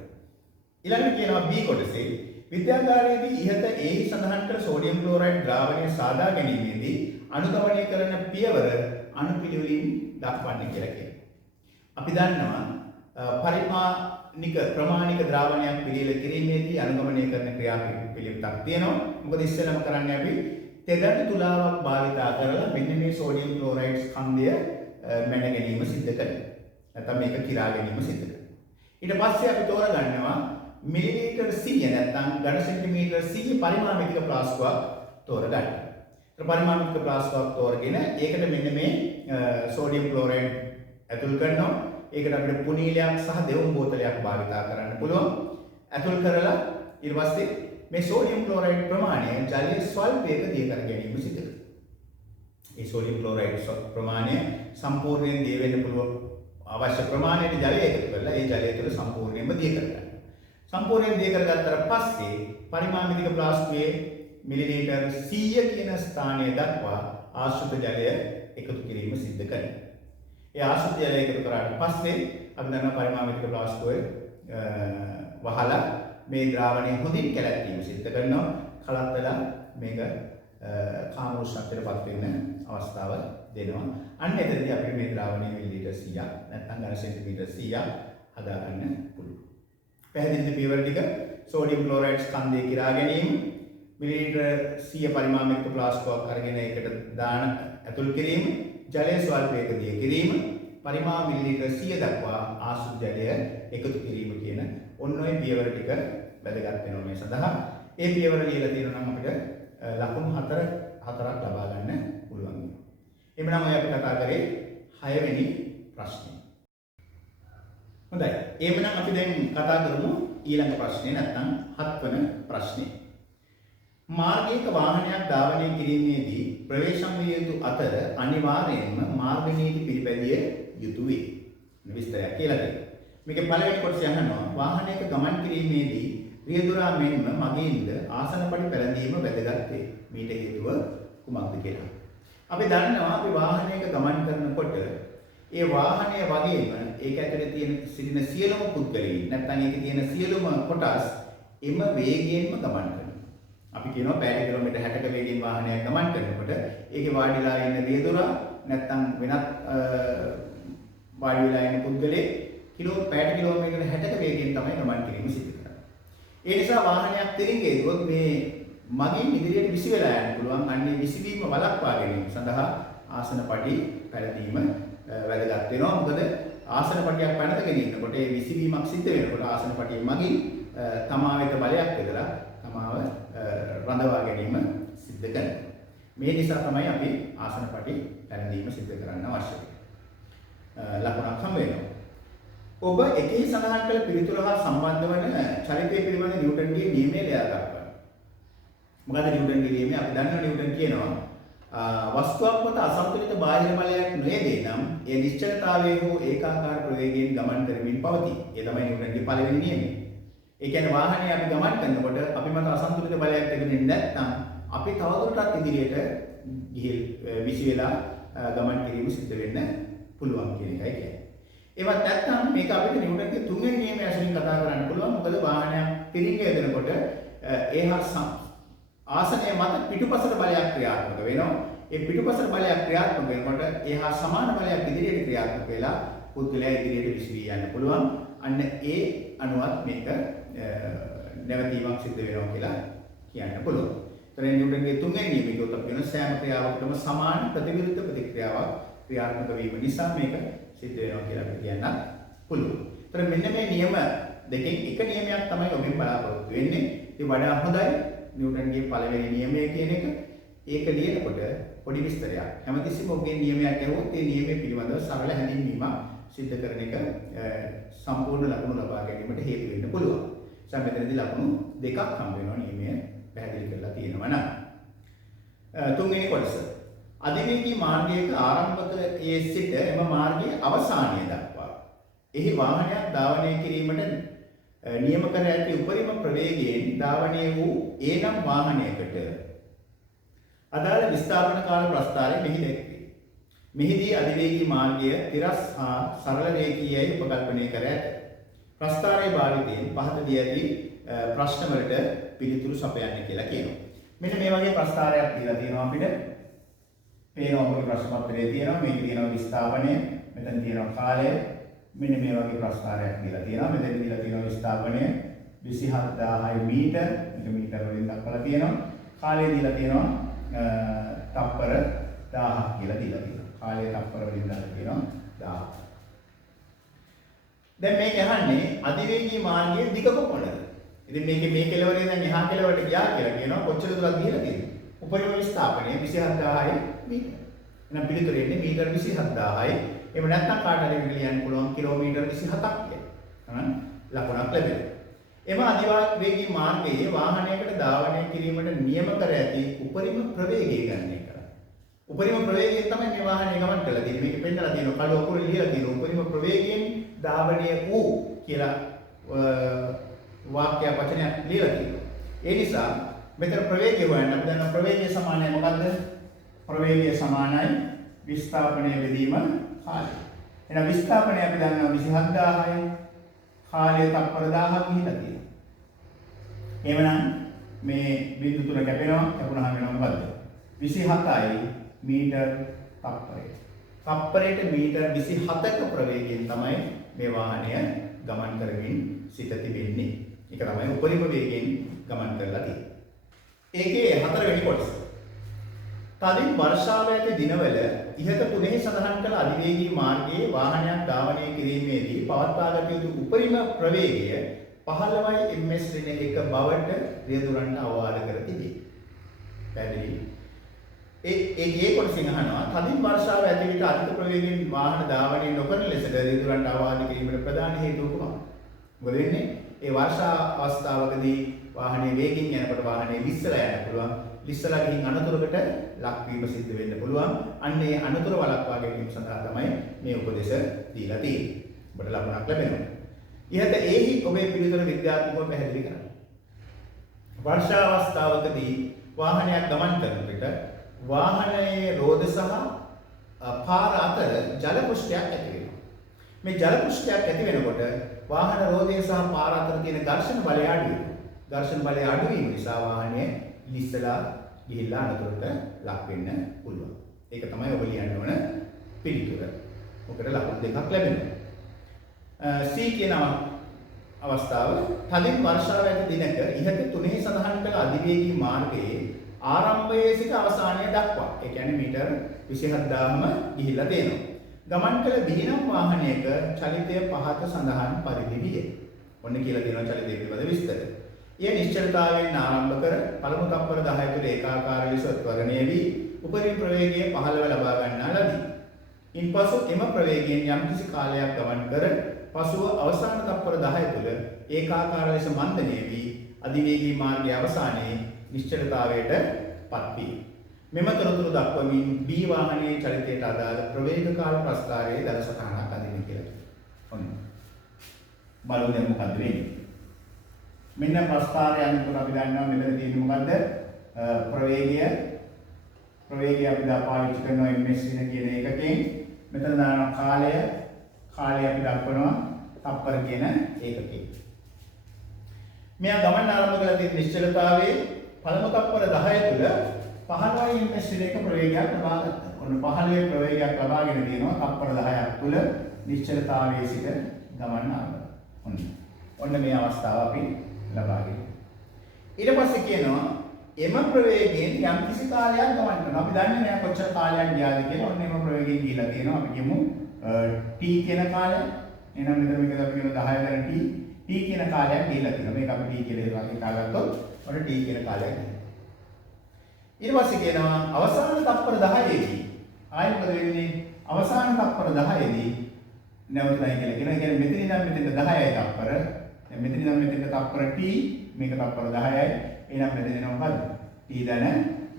ඊළඟට කියනවා B කොටසේ විද්‍යාගාරයේදී ඉහත A සඳහන් කළ සෝඩියම් ක්ලෝරයිඩ් ද්‍රාවණය සාදා ගැනීමේදී අනුගමනය කරන පියවර අනුපිළිවෙලින් දක්වන්න කියලා කියනවා. අපි දන්නවා ප්‍රමාණික ද්‍රාවණයක් පිළියෙල කිරීමේදී අනුගමනය කරන ක්‍රියාපිළිවෙලක් තියෙනවා. මොකද ඉස්සෙල්ලාම කරන්නේ අපි තෙදට තුලාවක් භාවිතා කරලා මෙන්න මේ සෝඩියම් ක්ලෝරයිඩ් ස්කන්ධය මැන ගැනීම සිද්ධ කරනවා. නැත්නම් මේක කිරා ගැනීම සිද්ධ කරනවා. ඊට පස්සේ අපි තෝරගන්නවා මිලිලීටර් 100 නැත්නම් ඝන සෙන්ටිමීටර් 100 පරිමාණික ප්ලාස්කුවක් තෝරගන්න. ඒ පරිමාණික ප්ලාස්කුවක් තෝරගෙන ඒකට මෙන්න මේ සෝඩියම් ක්ලෝරයිඩ් ඇතුල් කරනවා. ඒකට අපිට පුනීලයක් සහ දෙවුම් බෝතලයක් භාවිතා කරන්න පුළුවන්. ඇතුල් කරලා ඊට පස්සේ මේ සෝඩියම් ක්ලෝරයිඩ් ප්‍රමාණය ජලයේ ස්වල්පයක දිය කර ගැනීම සිදු කරනවා. ඒ සෝඩියම් ක්ලෝරයිඩ් ප්‍රමාණය සම්පූර්ණයෙන් දිය වෙන්න පුළුවන් අවශ්‍ය ප්‍රමාණයට ජලය එකතු කරලා ඒ ජලය තුළ සම්පූර්ණයෙන්ම දිය කරගන්න. සම්පූර්ණයෙන් දිය කරගත්තට පස්සේ පරිමාණික ප්ලාස්කුවේ මිලිලීටර් 100 කියන ස්ථානය දක්වා ආශ්‍රිත ජලය එකතු කිරීම සිදු කරනවා. ඒ ආශ්‍රිත ජලය එකතු කරාට පස්සේ අපි දන්නවා පරිමාණික ප්ලාස්කුවේ වහලා මේ ද්‍රාවණය හොඳින් කැළැත්වීම සිදු කරනවා. කලත්තලා මේක කාම උෂ්ණත්වයටපත් වෙන අවස්ථාව දෙනවා. අන්න එතනදී අපිට මේ ද්‍රාවණය මිලිලීටර් 100ක් නැත්නම් ඝන සෙන්ටිමීටර් 100ක් හදාගන්න පුළුවන්. පැහැදිලිද පියවර ටික? සෝඩියම් ක්ලෝරයිඩ් ස්කන්ධය කිරා ගැනීම, මිලිලීටර් 100 පරිමාණික ප්ලාස්කුවක් අරගෙන ඒකට දාන ඇතුල් කිරීම, ජලය ස්වල්පයක දිය කිරීම, පරිමාණ මිලිලීටර් 100 දක්වා ආශ්‍රිත ජලය එකතු කිරීම කියන ඔන්න ඔය පියවර ටික වැදගත් වෙනවා මේ සඳහා. ඒ පියවර ලියලා තියෙනවා නම් අපිට ලකුණු 4ක් ලබා ගන්න පුළුවන්. එhmenan ඔය අපි කතා කරේ 6 වෙනි ප්‍රශ්නේ. හොඳයි. එhmenan අපි දැන් කතා කරමු ඊළඟ ප්‍රශ්නේ නැත්නම් 7 වෙනි ප්‍රශ්නේ. මාර්ගයක වාහනයක් ධාවනය කිරීමේදී ප්‍රවේශම් විය යුතු අතර අනිවාර්යයෙන්ම මාර්ග නීති පිළිපැදිය යුතු වේ. විස්තරයක් කියලා දෙන්න. මේකේ පළවෙනි කොටස අහනවා වාහනයක ගමන් කිරීමේදී රියදුරා මෙන්ම මගින්ද ආසනපටි පැළඳීම වැදගත් වේ. මීට හේතුව කුමක්ද කියලා. අපි දන්නවා අපි වාහනයක ගමන් කරනකොට ඒ වාහනය වගේම ඒක ඇතුලේ තියෙන සිටින සියලුම පුද්ගලයන් නැත්නම් ඒකේ තියෙන සියලුම කොටස් එම වේගයෙන්ම ගමන් කරනවා. අපි කියනවා පැය කිලෝමීටර් 60ක වේගයෙන් වාහනයක් ගමන් කරනකොට ඒකේ වාඩිලා ඉන්න රියදුරා නැත්නම් වෙනත් වාඩි වෙලා ඉන්න පුද්ගලයෙක් පැය කිලෝමීටර් 60ක වේගයෙන් තමයි ගමන් කිරීම සිදු කරන්නේ. ඒ නිසා වාහනයක් තිරින්ගේදුවොත් මේ මගින් ඉදිරියට විසි වෙලා යන්න පුළුවන්. අන්නේ විසිවීම වළක්වා ගැනීම සඳහා ආසනපටි පැළඳීම වැදගත් වෙනවා. මොකද ආසනපටියක් පැනදගෙන ඉන්නකොට ඒ විසිවීමක් සිද්ධ වෙනකොට ආසනපටිය මගින් තමා වෙත බලයක් යොදලා තමාව රඳවා ගැනීම සිද්ධ කරනවා. මේ නිසා තමයි අපි ආසනපටි පැළඳීම සිද්ධ කරන්න අවශ්‍ය වෙන්නේ. ලකුණක් හම් වෙනවා. ඔබ එකෙහි සඳහන් කළ පිළිතුර හා සම්බන්ධ වන චරිතය පිළිබඳ නිව්ටන්ගේ නියමය ලියා දක්වන්න. මොකද නිව්ටන්ගේ නියමය අපි දන්නවා නිව්ටන් කියනවා වස්තුවක් මත අසන්තුලිත බාහිර බලයක් නොයේදී නම් ඒ නිශ්චලතාවයේ හෝ ඒකාකාර ප්‍රවේගයෙන් ගමන් කරමින් පවතී. ඒ තමයි නිව්ටන්ගේ පළවෙනි නියමය. ඒ කියන්නේ වාහනේ අපි ගමන් කරනකොට අපි මත අසන්තුලිත බලයක් තිබෙන්නේ නැත්නම් අපි තවදුරටත් ඉදිරියට ගිහිල් විසි වෙලා ගමන් කිරීම සිද්ධ වෙන්න පුළුවන් කියන එකයි කියන්නේ. ඒවත් නැත්නම් මේක අපිට නිව්ටන්ගේ තුන්වෙනි නියමය ඇසුරින් කතා කරන්න පුළුවන්. මොකද වාහනයක් තිරින්ග යදනකොට ඒහා ආසනය මත පිටුපසට බලයක් ක්‍රියාත්මක වෙනවා. ඒ පිටුපසට බලයක් ක්‍රියාත්මක වෙනකොට ඒහා සමාන බලයක් ඉදිරියට ක්‍රියාත්මක වෙලා පුද්ගලයා ඉදිරියට විසවී යන්න පුළුවන්. අන්න ඒ අනුවත් මේක නැවතීමක් සිද්ධ වෙනවා කියලා කියන්න පුළුවන්. ඒතරෙන් නිව්ටන්ගේ තුන්වෙනි නියමය කියොත් අපි කියන සෑම ක්‍රියාවකටම සමාන ප්‍රතිවිරුද්ධ ප්‍රතික්‍රියාවක් ක්‍රියාත්මක වීම නිසා මේක සිද්ධ වෙනවා කියලා අපි කියන්න පුළුවන්. ඒතර මෙන්න මේ නියම දෙකෙන් එක නියමයක් තමයි ඔබෙන් බලාපොරොත්තු වෙන්නේ. ඒ වඩා හොඳයි නිව්ටන්ගේ පළවෙනි නියමය කියන එක. ඒක ලියනකොට පොඩි විස්තරයක්. හැමතිස්සෙම ඔබේ නියමයක් ඇහුවොත් ඒ නියමය පිළිබඳව සරල හැඳින්වීමක් සිද්ධ කරන එක සම්පූර්ණ ලකුණු ලබා ගැනීමට හේතු වෙන්න පුළුවන්. සම්මෙතනදී ලකුණු දෙකක් හම්බ වෙනවා නියමය පැහැදිලි කරලා තියෙනවා නම්. තුන්වෙනි කොටස අධිවේගී මාර්ගයක ආරම්භකයේ සිට එම මාර්ගයේ අවසානය දක්වා එහි වාහනයක් ධාවනය කිරීමට නියම කර ඇති උපරිම ප්‍රවේගයෙන් ධාවනය වූ ඒනම් වාහනයකට අදාළ විස්ථාපන කාල ප්‍රස්ථාරය මෙහි දැක්වේ. මෙහිදී අධිවේගී මාර්ගය තිරස් හා සරල රේඛීයයි උපකල්පනය කර ඇත. ප්‍රස්ථාරයේ භාවිතයෙන් පහත දී ඇති ප්‍රශ්න වලට පිළිතුරු සපයන්න කියලා කියනවා. මෙන්න මේ වගේ ප්‍රස්ථාරයක් දීලා තියෙනවා අපිට. පේනවා ඔබේ ප්‍රශ්න පත්‍රයේ තියෙනවා. මේකේ තියෙනවා විස්ථාපනය, මෙතන තියෙනවා කාලය. මෙන්න මේ වගේ ප්‍රස්ථාරයක් දීලා තියෙනවා. මෙතන දීලා තියෙනවා විස්ථාපනය 27000 මීටර. මේක මීටර වලින් දක්වලා තියෙනවා. කාලය දීලා තියෙනවා තප්පර 1000ක් කියලා දීලා තියෙනවා. කාලය තප්පර වලින් දාලා තියෙනවා 1000ක්. දැන් මේක අහන්නේ අධිවේගී මාර්ගයේ දිග කොපමණද? ඉතින් මේකේ මේ කෙළවරේ දැන් එහා කෙළවරට ගියා කියලා කියනවා. කොච්චර දුරක් ගිහලා තියෙනවද? උපරිම විස්ථාපනය 27000 මීටර. එහෙනම් පිළිතුර එන්නේ මීටර 27000යි. එහෙම නැත්නම් කාට හරි ලියන්න පුළුවන් කිලෝමීටර් 27ක් කියලා. ලකුණක් ලැබෙනවා. එම අධිවේගී මාර්ගයේ වාහනයකට ධාවනය කිරීමට නියම කර ඇති උපරිම ප්‍රවේගය ගණනය කරන්න. උපරිම ප්‍රවේගයෙන් තමයි මේ වාහනේ ගමන් කරලා තියෙන්නේ. මේක පෙන්නලා තියෙනවා. කළු අකුරින් ලියලා තියෙනවා. උපරිම ප්‍රවේගයෙන් ධාවනය වූ කියලා වාක්‍ය වචනයක් ලියලා තියෙනවා. ඒ නිසා මෙතන ප්‍රවේගය හොයන්න අපි දන්නවා ප්‍රවේගය සමානයි මොකද්ද? ප්‍රවේගය සමානයි විස්ථාපනය බෙදීම කාලය. එහෙනම් විස්ථාපනය අපි දන්නවා 27000යි. කාලය තප්පර 1000ක් ගිහිලා තියෙනවා. එහෙමනම් මේ බිංදු තුන කැපෙනවා. කැපුණාම වෙනවා මොකද්ද? 27යි මීටර තප්පරය. තප්පරයට මීටර 27ක ප්‍රවේගයෙන් තමයි මේ වාහනය ගමන් කරමින් සිට තිබෙන්නේ. ඒක තමයි උපරිම වේගයෙන් ගමන් කරලා තියෙන්නේ. ඒකේ හතරවෙනි කොටස. තදින් වර්ෂාව ඇති දිනවල ඉහත පුනෙහි සඳහන් කළ අධිවේගී මාර්ගයේ වාහනයක් ධාවනය කිරීමේදී පවත්වාගත යුතු උපරිම ප්‍රවේගය 15 ms ඍණ 1 බවට රියදුරන්ට අවවාද කර තිබේ. පැහැදිලි. ඒ කොටසින් අහනවා තදින් වර්ෂාව ඇති විට අධික ප්‍රවේගයෙන් වාහන ධාවනය නොකරන ලෙසට රියදුරන්ට අවවාද කිරීමට ප්‍රධාන හේතුව කුමක්ද? මොකද වෙන්නේ? ඒ වර්ෂා අවස්ථාවකදී වාහනේ වේගින් යනකොට වාහනේ ලිස්සලා යන්න පුළුවන්. ලිස්සලා ගිහින් අනතුරකට ලක්වීම සිද්ධ වෙන්න පුළුවන්. අන්න ඒ අනතුර වළක්වා ගැනීම සඳහා තමයි මේ උපදේශ දීලා තියෙන්නේ. ඔබට ලකුණක් ලැබෙනවා. ඉහත එහි ඔබේ පිළිතුර විද්‍යාත්මකව පැහැදිලි කරන්න. වර්ෂාවස්ථාවකදී වාහනයක් ගමන් කරන විට වාහනයේ රෝද සහ පාර අතර ජල පෘෂ්ඨයක් ඇති වෙනවා. මේ ජල පෘෂ්ඨයක් ඇති වෙනකොට වාහන රෝදය සහ පාර අතර තියෙන ඝර්ෂණ බලය අඩු වෙනවා. ඝර්ෂණ බලය අඩු වීම නිසා වාහනය ලිස්සලා ගිහිල්ලා අනතුරට ලක් වෙන්න පුළුවන්. ඒක තමයි ඔබ ලියන්න ඕන පිළිතුර. ඔකට ලකුණු දෙකක් ලැබෙනවා. C කියන අවස්ථාව තදින් වර්ෂාව ඇති දිනක ඉහත තුනෙහි සඳහන් කළ අධිවේගී මාර්ගයේ ආරම්භයේ සිට අවසානය දක්වා ඒ කියන්නේ මීටර් 27000ම ගිහිල්ලා තියෙනවා. ගමන් කළ බිහිනම් වාහනයක චලිතය පහත සඳහන් පරිදි විය. ඔන්න කියලා දෙනවා චලිතය පිළිබඳ විස්තර. එය නිශ්චලතාවයෙන් ආරම්භ කර පළමු තප්පර 10 තුළ ඒකාකාර ලෙස ත්වරණය වී උපරිම ප්‍රවේගය 15 ලබා ගන්නා ලදී. ඉන්පසු එම ප්‍රවේගයෙන් යම්කිසි කාලයක් ගමන් කර පසුව අවසාන තප්පර 10 තුළ ඒකාකාර ලෙස මන්දනය වී අධිවේගී මාර්ගයේ අවසානයේ නිශ්චලතාවයට පත් වේ. මෙම තොරතුරු දක්වමින් B වාහනයේ චලිතයට අදාළ ප්‍රවේග කාල ප්‍රස්ථාරයේ දල සටහනක් අදින්න කියලා කියනවා. ඔන්න. බලමු දැන් මොකද වෙන්නේ. මෙන්න ප්‍රස්ථාරය අනුකූල අපි දන්නවා මෙතන තියෙන්නේ මොකද්ද? ප්‍රවේගය අපි පාවිච්චි කරනවා ms කියන එකකින්. මෙතන දානවා කාලය අපි දක්වනවා තප්පර කියන ඒකකයෙන්. මෙයා ගමන් ආරම්භ කළ තියෙන නිශ්චලතාවයේ පළමු තප්පර 10 තුළ 15 ms එක ප්‍රවේගයක් ලබා ගත්තා. ඔන්න 15 ප්‍රවේගයක් ලබාගෙන තියෙනවා තප්පර 10ක් තුළ නිශ්චලතාවයේ සිට ගමන් ආරම්භ. ඔන්න මේ අවස්ථාව අපි ලබාගෙන. ඊට පස්සේ කියනවා එම ප්‍රවේගයෙන් යම් කිසි කාලයක් ගමන් කරනවා. අපි දන්නේ නැහැ කොච්චර කාලයක් ගියාද කියලා. ඔන්න එම ප්‍රවේගයෙන් ගිහිලා තියෙනවා. අපි කියමු t කියන කාලය. එහෙනම් මෙතන මේක අපි කියමු 10 දැන් t කියන කාලයක් ගිහිලා තියෙනවා. මේක අපි t කියලා හිතාගත්තොත් ඔන්න t කියන කාලයක්. ඊට පස්සේ කියනවා අවසාන තප්පර 10ේදී ආයෙ මොකද වෙන්නේ? අවසාන තප්පර 10ේදී නැවතයි කියලා කියනවා. ඒ කියන්නේ මෙතන ඉඳන් මෙතෙන්ට 10යි තප්පර. දැන් මෙතන ඉඳන් මෙතෙන්ට තප්පර t මේක තප්පර 10යි. එහෙනම් මෙතන එනවා මොකද්ද? t ධන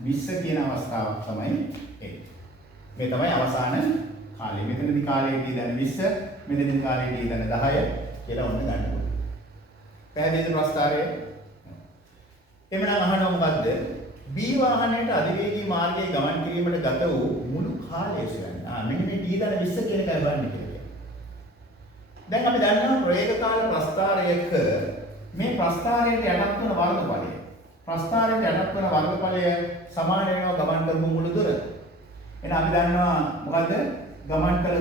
20 කියන අවස්ථාවක් තමයි එන්නේ. මේ තමයි අවසාන කාලය. මෙතනදී කාලය t ධන 20, මෙතනදී කාලය t ධන 10 කියලා ඔන්න ගන්න ඕනේ. පැහැදිලිද ප්‍රස්ථාරය? එමනම් අහනවා මොකද්ද? B වාහනයට අධිවේගී මාර්ගයේ ගමන් කිරීමට ගත වූ මුළු කාලය සොයන්න. මෙන්න මේ t ධන 20 කියන එකයි බලන්න කියලා. දැන් අපි දන්නවා ප්‍රවේග කාල ප්‍රස්ථාරයක මේ ප්‍රස්ථාරයට යටත් වන වර්ගඵලය. ප්‍රස්ථාරයට යටත් වන වර්ගඵලය සමාන වෙනවා ගමන් කරපු මුළු දුර. එහෙනම් අපි දන්නවා මොකද්ද? ගමන් කළ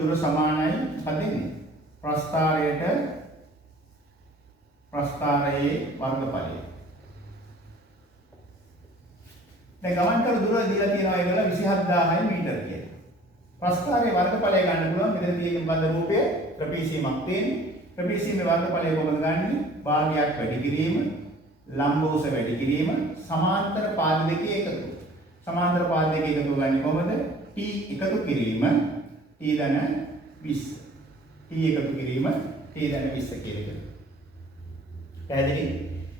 දුර සමානයි මොකද? ප්‍රස්ථාරයේ වර්ගඵලය. දැන් ගමන් කළ දුර දීලා තියෙනවා ඒකල 27000 මීටර කියලා. ප්‍රස්ථාරයේ වර්ගඵලය ගන්න පුළුවන්. මෙතන තියෙන බඳ රූපය ත්‍රපීසියමක් තියෙන්නේ. ත්‍රපීසියමේ වර්ගඵලය කොහොමද ගන්නෙ? භාගයක් වැඩි කිරීම, ලම්බෝස වැඩි කිරීම, සමාන්තර පාද දෙකේ එකතු. සමාන්තර පාද දෙකේ එකතු ගන්නේ කොහොමද? t එකතු කිරීම t ධන 20. t එකතු කිරීම t ධන 20 කියලා එකතු. පැහැදිලි?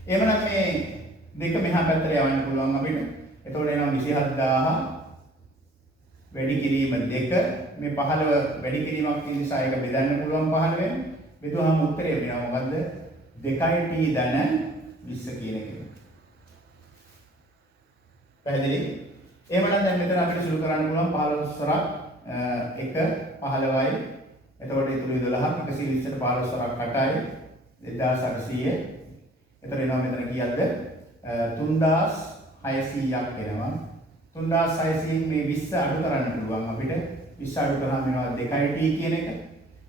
එහෙමනම් මේ දෙක මෙහා පැත්තට යවන්න පුළුවන් අපිට. එතකොට එනවා 27000 වැඩි කිරීම 2 මේ 15 වැඩි කිරීමක් තියෙන නිසා ඒක බෙදන්න පුළුවන් 15ෙන් බෙදුවාම උත්තරේ වෙනවා මොකද්ද 2t ධන 20 කියන එක. පැහැදිලි? එහෙමනම් දැන් මෙතන අපිට සුළු කරන්න පුළුවන් 15 සරක් 1 15යි. එතකොට ඉතුරු 12ක් 120ට 15 සරක් 8යි 2800. එතන එනවා මෙතන කීයක්ද 3600ක් එනවා. 3600න් මේ 20 අඩු කරන්න පුළුවන් අපිට. 20 අඩු කරාම එනවා 2t කියන එක.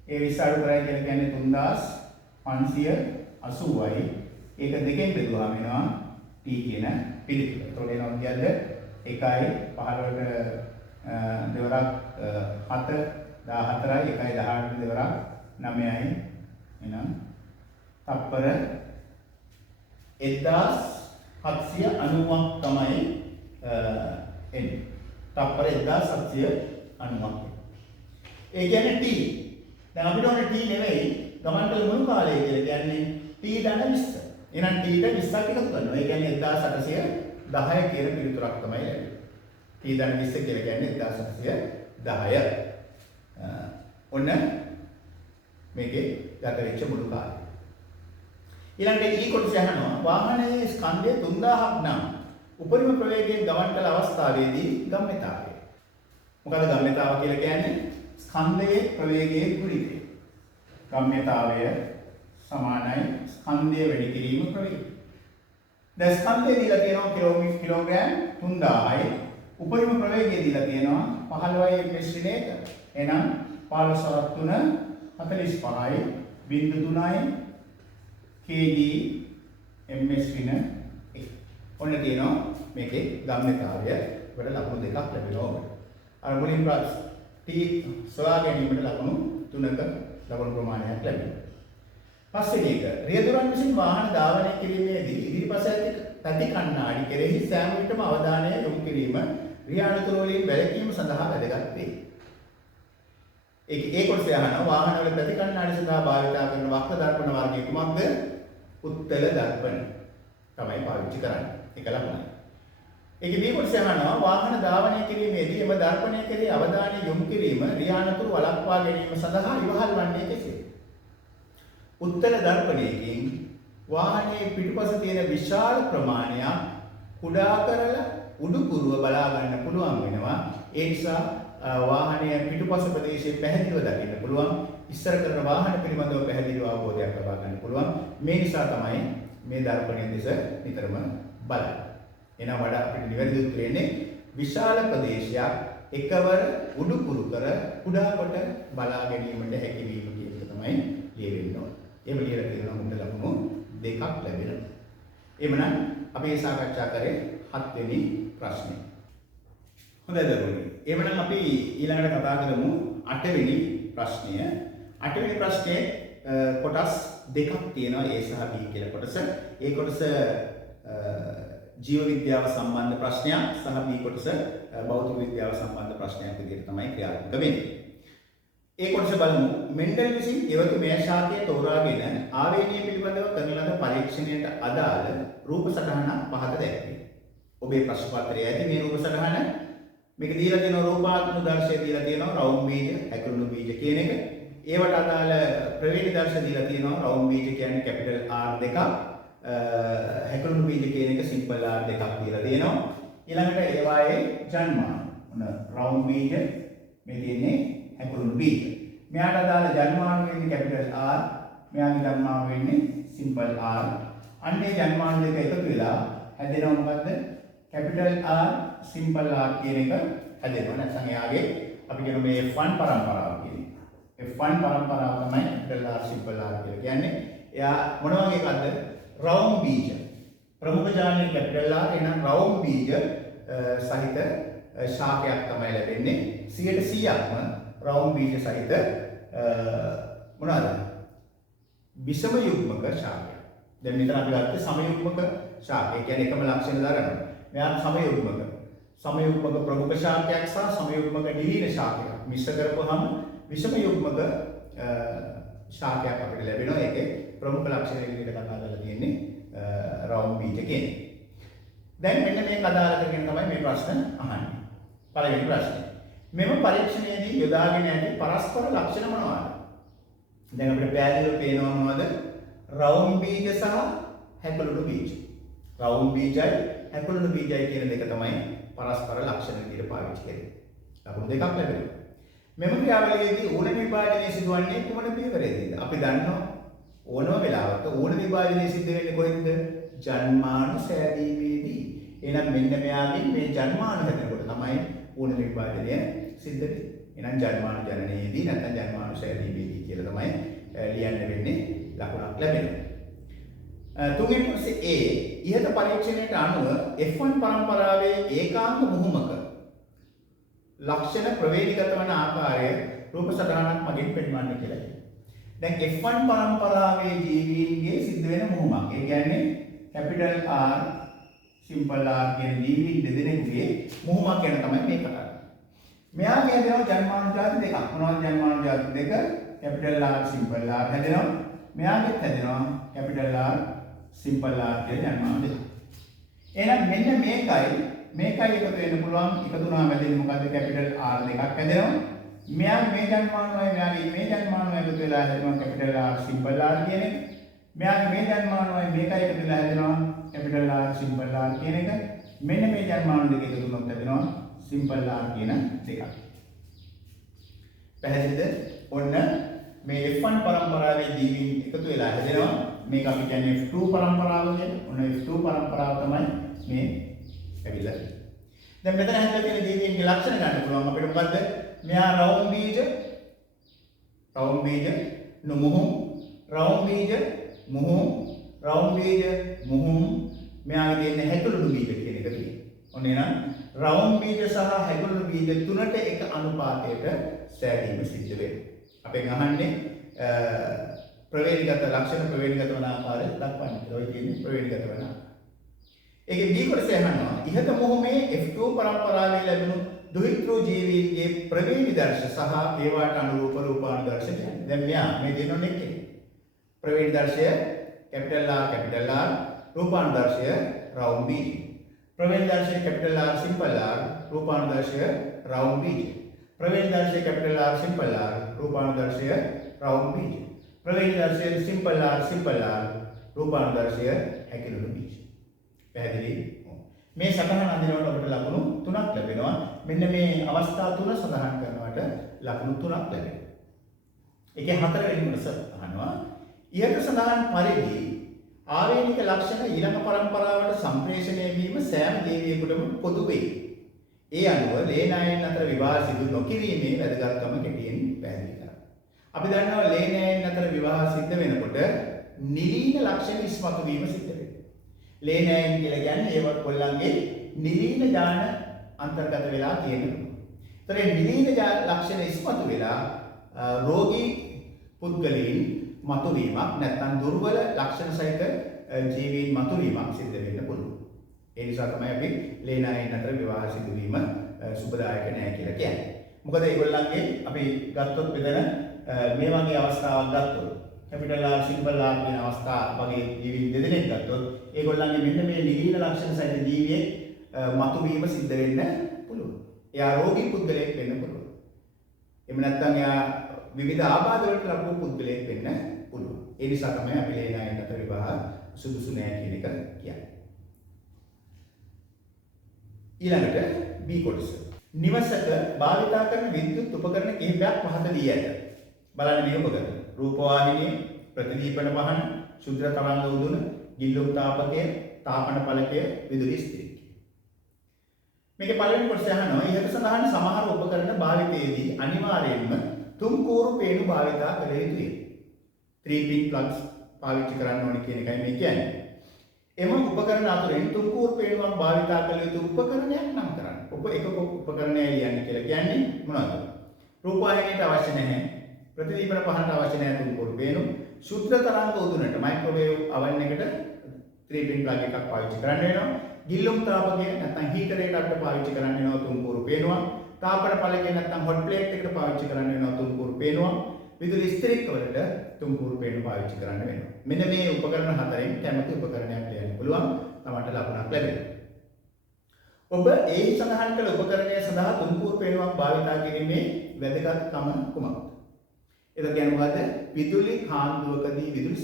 ඒ 20 අඩු කරයි කියලා කියන්නේ 3580යි. ඒක දෙකෙන් බෙදුවාම එනවා t කියන පිළිතුර. එතකොට එනවා කියද්ද 1යි 15ට දෙවරක් 7 14යි 1යි 18ට දෙවරක් 9යි. එහෙනම් තප්පර 1790ක් තමයි එන්නේ. තප්පර 1790ක්. ඒ කියන්නේ t. දැන් අපිට ඕනේ t නෙවෙයි ගමන් කළ මුළු කාලය කියලා කියන්නේ t ධන 20. එහෙනම් t ට 20ක් එකතු කරනවා. ඒ කියන්නේ 1810 කියන පිළිතුරක් තමයි ලැබෙන්නේ. t ධන 20 කියලා කියන්නේ 1810. ඔන්න මේකේ ගත වෙච්ච මුළු කාලය. ඊළඟට ඊ කොටස අහනවා වාහනයේ ස්කන්ධය 3000ක් නම් උපරිම ප්‍රවේගයෙන් ගමන් කළ අවස්ථාවේදී ගම්‍යතාවය. මොකද ගම්‍යතාව කියලා කියන්නේ ස්කන්ධයේ ප්‍රවේගයේ ගුණිතය. ගම්‍යතාවය සමානයි ස්කන්ධය වැඩි කිරීම ප්‍රවේගය. දැන් ස්කන්ධය දීලා තියෙනවා කිලෝග්‍රෑම් 3000යි. උපරිම ප්‍රවේගය දීලා තියෙනවා 15යි ms/1. එහෙනම් 15 45යි 0.3යි kg ms/1. ඔන්න තියෙනවා මේකේ ගම්‍යතාවය වල ලකුණු දෙකක් ලැබෙනවා. අර මුලින් t සොයා ගැනීමට ලකුණු 3ක ලකුණු ප්‍රමාණයක් ලැබෙනවා. පස්වෙනි එක රියදුරන් විසින් වාහන ධාවනය කිරීමේදී ඉදිරිපස ඇති පැති කණ්ණාඩි කෙරෙහි සෑම විටම අවධානය යොමු කිරීම රියානතුරු වලින් වැළකීම සඳහා වැදගත් වේ. ඒ කොටස අහනවා වාහනවල පැති කණ්ණාඩි සඳහා භාවිත කරන වක්‍ර දර්පණ වර්ගය කුමක්ද? උත්තල දර්පණ තමයි පාවිච්චි කරන්නේ. ඒක ලකුණයි. ඒකේ මේ කොටස අහනවා වාහන ධාවනය කිරීමේදී එම දර්පණය කෙරෙහි අවධානය යොමු කිරීම රියානතුරු වළක්වා ගැනීම සඳහා ඉවහල් වන්නේ කෙසේද? උත්තර දර්පණයකින් වාහනයේ පිටුපස තියෙන විශාල ප්‍රමාණයක් කුඩා කරලා උඩුකුරුව බලා ගන්න පුළුවන් වෙනවා. ඒ නිසා වාහනයේ පිටුපස ප්‍රදේශයේ පැහැදිලිව දකින්න පුළුවන්. ඉස්සර කරන වාහන පිළිබඳව පැහැදිලිව අවබෝධයක් ලබා ගන්න පුළුවන්. මේ නිසා තමයි මේ දර්පණය දෙස නිතරම බලන්නේ. එනවා වඩා අපිට නිවැරදි උත්තරය එන්නේ විශාල ප්‍රදේශයක් එකවර උඩුකුරු කර කුඩා කොට බලා ගැනීමට හැකි වීම කියන එක තමයි ලියවෙන්න ඕනේ. එහෙම ලියලා තියෙනවා මුන්ට ලකුණු දෙකක් ලැබෙනවා. එhmenan අපි මේ සාකච්ඡා කරේ 7 වෙනි ප්‍රශ්නේ. හොඳයි දරුවනේ. එhmenan අපි ඊළඟට කතා කරමු 8 වෙනි ප්‍රශ්නය. 8 වෙනි ප්‍රශ්නේ කොටස් දෙකක් තියෙනවා A සහ B කියලා කොටස. ඒ කොටස ජීව විද්‍යාව සම්බන්ධ ප්‍රශ්නයක් සහ B කොටස භෞතික විද්‍යාව සම්බන්ධ ප්‍රශ්නයක් විදිහට තමයි ක්‍රියාත්මක වෙන්නේ. ඒ කොටස බලමු. මෙන්ඩල් විසින් එවතු මෙය ශාකය තෝරාගෙන ආවේගය පිළිබඳව කරන ලද පරීක්ෂණයට අදාළ රූප සටහනක් පහත දැක්වේ. ඔබේ ප්‍රශ්න පත්‍රයේ ඇති මේ රූප සටහන මේක දීලා තියෙනවා රූපාත්මක දර්ශය දීලා තියෙනවා රවුම් බීජ, හැකුළුණු බීජ කියන එක. ඒවට අදාළ ප්‍රවේග දර්ශය දීලා තියෙනවා රවුම් බීජ කියන්නේ කැපිටල් R දෙකක්. හැකුළුණු බීජ කියන එක සිම්පල් R දෙකක් දීලා තියෙනවා. ඊළඟට ඒවායේ ජන්මාන. ඔන්න රවුම් බීජ මේ තියෙන්නේ හැකුළුණු බීජ. මෙයාට අදාළ ජන්මාන වෙන්නේ කැපිටල් R, මෙයාගේ ජන්මාන වෙන්නේ සිම්පල් R. අන්නේ ජන්මාන දෙක එකතු වෙලා හැදෙනවා මොකද්ද? කැපිටල් R සිම්පල් R කියන එක හැදෙනවා. නැත්නම් එයාගේ අපි කියන මේ F1 පරම්පරාව කියන්නේ. F1 පරම්පරාව තමයි කැපිටල් R සිම්පල් R කියලා කියන්නේ. එයා මොන වගේ එකක්ද? රවුම් බීජ. ප්‍රමුඛ ජාලයේ කැපිටල් R එනම් රවුම් බීජ සහිත ශාකයක් තමයි ලැබෙන්නේ. 100%ක්ම රවුම් බීජ සහිත මොනවාද? විෂම යුග්මක ශාකය. දැන් මෙතන අපි ගත්තේ සමයුග්මක ශාකය. ඒ කියන්නේ එකම ලක්ෂණ දරනවා. මෙයා සමයුග්මක. සමයුග්මක ප්‍රමුඛ ශාකයක් සහ සමයුග්මක නිලීන ශාකයක් මිශ්‍ර කරපුවහම විෂම යුග්මක ශාකයක් අපිට ලැබෙනවා. ඒකේ ප්‍රමුඛ ලක්ෂණ විදිහට කතා කරලා තියෙන්නේ රවුම් බීජ කියන්නේ. දැන් මෙන්න මේක අදාළ කරගෙන තමයි මේ ප්‍රශ්න අහන්නේ. පළවෙනි ප්‍රශ්නේ. මෙම පරීක්ෂණයේදී යොදාගෙන ඇති පරස්පර ලක්ෂණ මොනවාද? දැන් අපිට පැහැදිලිව පේනවා මොනවද? රවුම් බීජ සහ හැකුළුණු බීජ. රවුම් බීජයි හැකුළුණු බීජයි කියන දෙක තමයි පරස්පර ලක්ෂණ විදිහට පාවිච්චි කරන්නේ. ලකුණු දෙකක් ලැබෙනවා. මෙම ක්‍රියාවලියේදී ඌන විභාජනය සිදුවන්නේ කුමන පියවරේදීද? අපි දන්නවා ඕනම වෙලාවක ඌන විභාජනය සිද්ධ වෙන්නේ කොහෙන්ද? ජන්මාණු සෑදීමේදී. එහෙනම් මෙන්න මෙයාගෙන් මේ ජන්මාණු හැදෙනකොට තමයි ඌන විභාජනය සිද්ධ වෙන්නේ. එහෙනම් ජන්මාණු ජනනයේදී නැත්නම් ජන්මාණු සෑදීමේදී කියලා තමයි ලියන්න වෙන්නේ. ලකුණක් ලැබෙනවා. තුන්වෙනි කොටසේ A ඉහත පරීක්ෂණයට අනුව F1 පරම්පරාවේ ඒකාංග මුහුමක ලක්ෂණ ප්‍රවේගිත වන ආකාරය රූප සටහනක් මගින් පෙන්වන්න කියලා කියනවා. දැන් F1 පරම්පරාවේ ජීවීන්ගේ සිද්ධ වෙන මුහුමක්. ඒ කියන්නේ කැපිටල් R සිම්පල් R කියන ජීවීන් දෙදෙනෙකුගේ මුහුමක් ගැන තමයි මේ කතා කරන්නේ. මෙයාගේ හැදෙනවා ජන්මාණු ජාති දෙකක්. මොනවද ජන්මාණු ජාති දෙක? කැපිටල් R සිම්පල් R හැදෙනවා. මෙයාගෙත් හැදෙනවා කැපිටල් R සිම්පල් R කියන ජන්මාණු දෙක. එහෙනම් මෙන්න මේකයි මේකයි එකතු වෙන්න පුළුවන්. එකතු වුණාම ඇදෙන්නේ මොකද්ද? කැපිටල් R දෙකක් ඇදෙනවා. මෙයා මේ ජන්මානෝයි මෙයාගේ මේ ජන්මානෝයි එකතු වෙලා හැදෙනවා කැපිටල් R සිම්පල් R කියන එක. මෙයාගේ මේ ජන්මානෝයි මේකයි එකතු වෙලා හැදෙනවා කැපිටල් R සිම්පල් R කියන එක. මෙන්න මේ ජන්මානෝ දෙක එකතු වුණොත් හැදෙනවා සිම්පල් R කියන දෙකක්. පැහැදිලිද? ඔන්න මේ F1 පරම්පරාවේ ජීවීන් එකතු වෙලා හැදෙනවා. මේක අපි කියන්නේ F2 පරම්පරාව කියලා. ඔන්න F2 පරම්පරාව තමයි මේ ඇවිල්ලා තියෙන්නේ. දැන් මෙතන හැදලා තියෙන ජීවීන්ගේ ලක්ෂණ ගන්න පුළුවන් අපිට මොකද්ද? මෙයා රවුම් බීජ මුහුම් රවුම් බීජ මුහුම් මෙයාගේ තියෙන හැකුළුණු බීජ කියන එක තියෙනවා. ඔන්න එහෙනම් රවුම් බීජ සහ හැකුළුණු බීජ තුනට එක අනුපාතයට සෑදීම සිද්ධ වෙනවා. අපෙන් අහන්නේ ප්‍රවේණිගත ලක්ෂණ ප්‍රවේණිගත වන ආකාරය දක්වන්න කියලා. ඔය කියන්නේ ප්‍රවේණිගත වන ආකාරය. ඒකේ B කොටසේ අහනවා ඉහත මොහොමේ F2 පරම්පරාවේ ලැබුණු දුහිතෘ ජීවීන්ගේ ප්‍රවේණිදර්ශ සහ ඒවාට අනුරූප රූපානුදර්ශ කියන්නේ. දැන් මෙයා මේ දෙන්නොත් එක්කේ. ප්‍රවේණිදර්ශය කැපිටල් R රූපානුදර්ශය රවුම් බීජ. ප්‍රවේණිදර්ශය කැපිටල් R සිම්පල් R රූපානුදර්ශය රවුම් බීජ. ප්‍රවේණිදර්ශය කැපිටල් R සිම්පල් R රූපානුදර්ශය රවුම් බීජ. ප්‍රවේණිදර්ශය සිම්පල් R රූපානුදර්ශය හැකිලුණු බීජ. පැහැදිලි? මේ සටහන අඳිනකොට අපිට ලකුණු 3ක් ලැබෙනවා. මෙන්න මේ අවස්ථා 3 සඳහන් කරනවට ලකුණු 3ක් ලැබෙනවා. ඒකේ 4 වෙනි කොටස අහනවා ඉහත සඳහන් පරිදි ආවේනික ලක්ෂණ ඊළඟ පරම්පරාවට සම්ප්‍රේෂණය වීම සෑම ජීවියෙකුටම පොදු වේ. ඒ අනුව ලේනයන් අතර විවාහ සිදු නොකිරීමේ වැදගත්කම කෙටියෙන් පැහැදිලි කරනවා. අපි දන්නවා ලේනයන් අතර විවාහ සිද්ධ වෙනකොට නිලීන ලක්ෂණ ඉස්මතු වීම සිද්ධ වෙනවා. ලේනයන් කියලා කියන්නේ ඒව කොල්ලන්ගේ නිලීන ඥාන අන්තර්ගත වෙලා තියෙනවා. ඒතර මේ නිලීන ලක්ෂණ ඉස්මතු වෙලා රෝගී පුද්ගලයන් මතුවීමක් නැත්නම් දුර්වල ලක්ෂණ සහිත ජීවීන් මතුවීමක් සිද්ධ වෙන්න පුළුවන්. ඒ නිසා තමයි අපි ලේනයන් අතර විවාහ සිදුවීම සුබදායක නැහැ කියලා කියන්නේ. මොකද ඒගොල්ලන්ගේ අපි ගත්තොත් මෙතන මේ වගේ අවස්ථාවක් ගත්තොත් කැපිටල් R සිම්පල් R කියන අවස්ථා වගේ ජීවීන් දෙදෙනෙක් ගත්තොත් ඒගොල්ලන්ගේ මෙන්න මේ නිලීන ලක්ෂණ සහිත ජීවියෙක් මතුවීම සිද්ධ වෙන්න පුළුවන්. එයා රෝගී පුද්ගලයෙක් වෙන්න පුළුවන්. එහෙම නැත්නම් එයා විවිධ ආබාධ වලට ලක් වූ පුද්ගලයෙක් වෙන්න පුළුවන්. ඒ නිසා තමයි අපි ලේනයන් අතර විවාහ සුදුසු නැහැ කියන එක කියන්නේ. ඊළඟට B කොටස. නිවසක භාවිතා කරන විද්‍යුත් උපකරණ කිහිපයක් පහත දී ඇත. බලන්න මේ උපකරණ. රූපවාහිනිය, ප්‍රතිදීපන වහන, ශුද්ධ තරංග උදුන, ගිල්ලුම් තාපකය, තාපන පළකය, විදුලි ස්ත්‍රික්කය. මේකේ පළවෙනි කොටස අහනවා ඉහත සඳහන් සමහර උපකරණ භාවිතයේදී අනිවාර්යයෙන්ම තුම් කූරු පේනු භාවිතා කළ යුතුය. 3-pin plugs පාවිච්චි කරන්න ඕනේ කියන එකයි මේ කියන්නේ. එම උපකරණ අතරින් තුම් කූරු පේනුවක් භාවිතා කළ යුතු උපකරණයක් නම් කරන්න. එක උපකරණය ලියන්න කියලා කියන්නේ මොනවද? රූපවාහිනියට අවශ්‍ය නැහැ. ප්‍රතිදීපන පහනට අවශ්‍ය නැහැ තුම් කූරු පේනු. ශුද්ධ තරංග උදුනට මයික්‍රෝවේව් oven එකට 3-pin plug එකක් පාවිච්චි කරන්න වෙනවා. ගිල්ලුම් තාපකය නැත්නම් හීටර් එකකට පාවිච්චි කරන්න වෙනවා තුම් කූරු පේනුවක්. තාපන පළකය නැත්නම් හොට් ප්ලේට් එකට පාවිච්චි කරන්න වෙනවා තුම් කූරු පේනුවක්. විදුලි ස්ත්‍රික්ක වලට තුම් කූරු පේනු පාවිච්චි කරන්න වෙනවා. මෙන්න මේ උපකරණ හතරෙන් කැමති උපකරණයක් ලියන්න පුළුවන්. තමන්ට ලකුණක් ලැබෙනවා. ඔබ ඒ සඳහන් කළ උපකරණය සඳහා තුම් කූරු පේනුවක් භාවිතා කිරීමේ වැදගත්කම කුමක්ද? ඒක කියන්නේ මොකද්ද? විදුලි කාන්දුවකදී විදුලි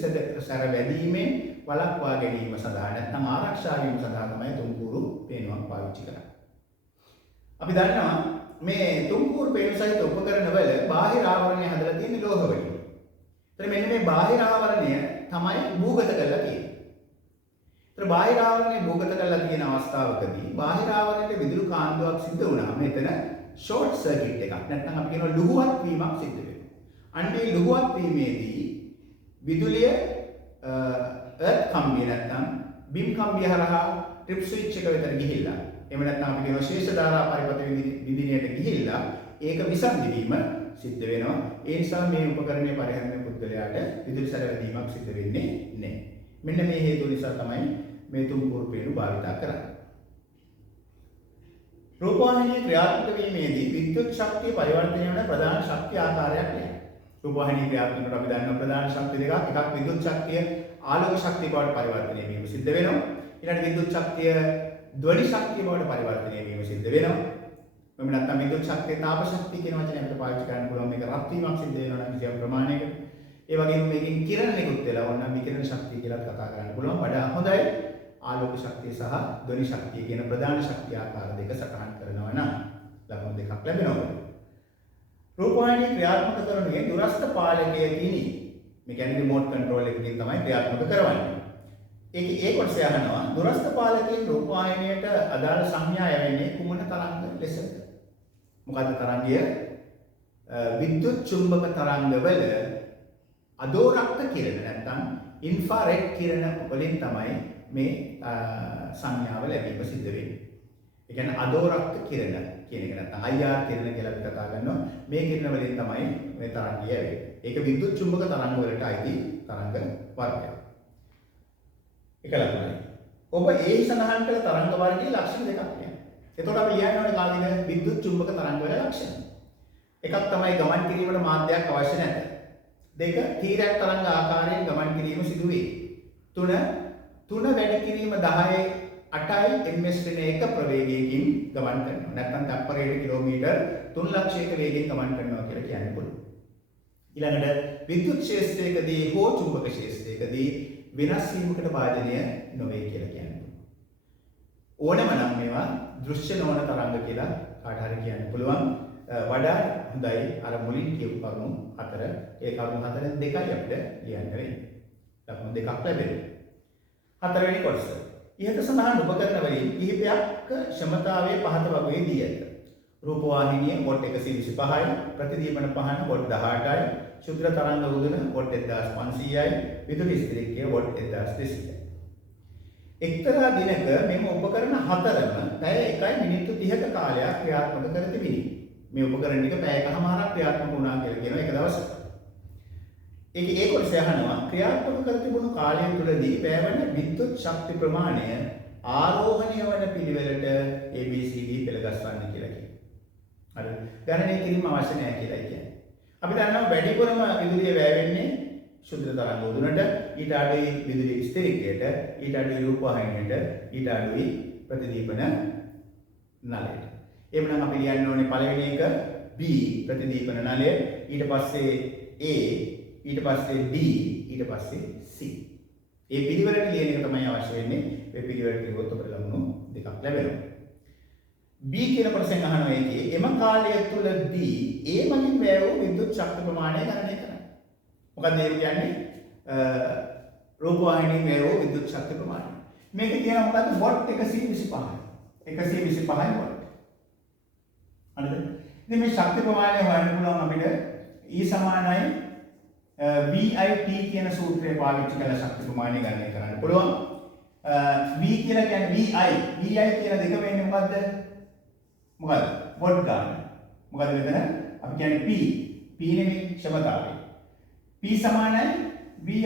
සැර වැදීමෙන් වළක්වා ගැනීම සඳහා නැත්නම් ආරක්ෂා වීම සඳහා තමයි තුම් කූරු පේනුවක් පාවිච්චි කරන්නේ. අපි දන්නවා මේ තුම් කූරු පේනු සහිත උපකරණවල බාහිර ආවරණය හදලා තියෙන්නේ ලෝහ වලින්. ඒතර මෙන්න මේ බාහිර ආවරණය තමයි භූගත කරලා තියෙන්නේ. ඒතර බාහිර ආවරණය භූගත කරලා තියෙන අවස්ථාවකදී බාහිර ආවරණයට විදුලි කාන්දුවක් සිද්ධ වුණාම මෙතන ෂෝට් සර්කිට් එකක් නැත්නම් අපි කියනවා ලුහුවත් වීමක් සිද්ධ වෙනවා. අන්නේ ලුහුවත් වීමේදී විදුලිය එර්ත් කම්බිය නැත්නම් බිම් කම්බිය හරහා ට්‍රිප් ස්විච් එක වෙතට ගිහිල්ලා එහෙම නැත්නම් අපි කියනවා ශේෂ ධාරා පරිපථ විදිනයට ගිහිල්ලා ඒක විසන්ධි වීම සිද්ධ වෙනවා. ඒ නිසා මේ උපකරණයේ පරිහරණය පුද්ගලයාට විදුලි සැරවැදීමක් සිද්ධ වෙන්නේ නැහැ. මෙන්න මේ හේතු නිසා තමයි මේ තුම් කූරු පේනු භාවිතා කරන්නේ. රූපවාහිනිය ක්‍රියාත්මක වීමේදී විද්‍යුත් ශක්තිය පරිවර්තනය වන ප්‍රධාන ශක්තිය ආකාරයක් නැහැ. රූපවාහිනිය ක්‍රියාත්මක කරනකොට අපි දන්නවා ප්‍රධාන ශක්ති දෙකක්. එකක් විද්‍යුත් ශක්තිය ආලෝක ශක්තිය බවට පරිවර්තනය වීම සිද්ධ වෙනවා. ඊළඟ විද්‍යුත් ශක්තිය ධ්වනි ශක්තිය බවට පරිවර්තනය වීම සිද්ධ වෙනවා. මෙන්න නැත්නම් විදුලි ශක්තිය තාප ශක්තිය කියන වචනේ අපිට පාවිච්චි කරන්න පුළුවන්. මේක රත් වීමක් සිද්ධ වෙනවා නම් කිසියම් ප්‍රමාණයකට. ඒ වගේම මේකෙන් කිරණ නිකුත් වෙලා ඕනනම් විකිරණ ශක්තිය කියලා කතා කරන්න පුළුවන්. වඩා හොඳයි ආලෝක ශක්තිය සහ ධ්වනි ශක්තිය කියන ප්‍රධාන ශක්තිය ආකාර දෙක සටහන් කරනවා නම් ලකුණු දෙකක් ලැබෙනවා. රූපවාහිනිය ක්‍රියාත්මක කරන්නේ දුරස්ථ පාලකයකිනි. මේ කියන්නේ රිමෝට් කන්ට්‍රෝල් එකකින් තමයි ක්‍රියාත්මක කරවන්නේ. ඒ කොටස යනවා දුරස්ථ පාලකයන් රූපවාහිනියට අදාළ සංඥා යවෙන්නේ කුමන තරංග ලෙසද? මොකද්ද තරංගය? විද්‍යුත් චුම්බක තරංගවල අදෝරක්ත කිරණ නැත්නම් ඉන්ෆ්‍රාරෙඩ් කිරණ වලින් තමයි මේ සංඥාව ලැබීම සිද්ධ වෙන්නේ. ඒ කියන්නේ අදෝරක්ත කිරණ කියන එක නැත්නම් IR කිරණ කියලා අපි කතා කරනවා. මේ කිරණ වලින් තමයි මේ තරංගය වෙන්නේ. ඒක විද්‍යුත් චුම්බක තරංග වලට අයිති තරංග වර්ගයක්. එක ලකුණයි. ඔබ ඒ සඳහන් කළ තරංග වර්ගයේ ලක්ෂණ දෙකක් තියෙනවා. එතකොට අපි ලියන්න ඕනේ කාගෙද විද්‍යුත් චුම්බක තරංග වල ලක්ෂණ. එකක් තමයි ගමන් කිරීමට මාධ්‍යයක් අවශ්‍ය නැත. දෙක තීරයක් තරංග ආකාරයෙන් ගමන් කිරීම සිදු වේ. තුන වැඩි කිරීම 10.8යි ms ඍණ 1 ප්‍රවේගයකින් ගමන් කරනවා. නැත්නම් තප්පරයට කිලෝමීටර් 3 ලක්ෂයක වේගයෙන් ගමන් කරනවා කියලා කියන්න පුළුවන්. ඊළඟට විද්‍යුත් ක්ෂේත්‍රයකදී හෝ චුම්බක ක්ෂේත්‍රයකදී වෙනස් වීමකට භාජනය නොවේ කියලා කියන්නේ. ඕනම නම් මේවා දෘශ්‍ය නොවන තරංග කියලා කාට හරි කියන්න පුළුවන්. වඩා හොඳයි අර මුලින් කියපු කරුණු හතර. ඒ කරුණු හතර දෙකයි අපිට ලියන්න වෙන්නේ. ලකුණු දෙකක් ලැබෙනවා. හතරවෙනි කොටස. ඉහත සඳහන් උපකරණ වලින් කිහිපයක් ක්ෂමතාවයේ පහත වගේ දී ඇත. රූපවාහිනිය වොට් 125යි, ප්‍රතිදීපන පහන වොට් 18යි, ශුද්‍ර තරංග උදුන වොට් 1500යි, විදුලි ස්ථිරිකය වොට් 1200යි. එක්තරා දිනක මෙම උපකරණ හතරම පැය 1 මිනිත්තු 30ක කාලයක් ක්‍රියාත්මක කර තිබිනි. මේ උපකරණ ටික පැයකමාරක් ක්‍රියාත්මක වුණා කියලා කියනවා එක දවසක. ඒ කොටස අහනවා ක්‍රියාත්මක කර තිබුණු කාලය තුලදී පැවැන විද්‍යුත් ශක්ති ප්‍රමාණය ආරෝහණය වන පිළිවෙලට ABCD පෙළ ගස්වන්න කියලා කියනවා. හරි. ගණනය කිරීම අවශ්‍ය නැහැ කියලා කියන්නේ. අපි දන්නවා වැඩිපුරම විදුලිය වැය වෙන්නේ ශුද්ධ තරංග උදුනට, ඊට අඩුයි විදුලි ස්ථිරිකයට, ඊට අඩුයි රූපවාහිනියට, ඊට අඩුයි ප්‍රතිදීපන නලයට. එhmenan අපි ලියන්න ඕනේ පළවෙනි එක B ප්‍රතිදීපන නලය, ඊට පස්සේ A, ඊට පස්සේ D, ඊට පස්සේ C. මේ පිළිවෙලට ලියන එක තමයි අවශ්‍ය වෙන්නේ. මේ පිළිවෙලට ලියුවොත් අපිට ලකුණු දෙකක් ලැබෙනවා. B කියන කොටසෙන් අහනවා එකේ එම කාලය තුලදී A මගින් වැය වූ විද්‍යුත් ශක්ති ප්‍රමාණය ගණනය කරන්න. මොකක්ද ඒ කියන්නේ? රූපවාහිනියෙන් වැය වූ විද්‍යුත් ශක්ති ප්‍රමාණය. මේක කියනවා මොකද්ද? වොට් 125යි. 125යි වොට්. හරිද? ඉතින් මේ ශක්ති ප්‍රමාණය හොයන්න පුළුවන් අපිට E සමානයි VIT කියන සූත්‍රය පාවිච්චි කරලා ශක්ති ප්‍රමාණය ගණනය කරන්න පුළුවන්. V කියලා කියන්නේ VI කියන දෙක වෙන්නේ මොකද්ද? මොකද්ද? වොට් ගන්න. මොකද්ද මෙතන? අපි කියන්නේ P නෙමෙයි ක්ෂමතාවය. P සමානයි VI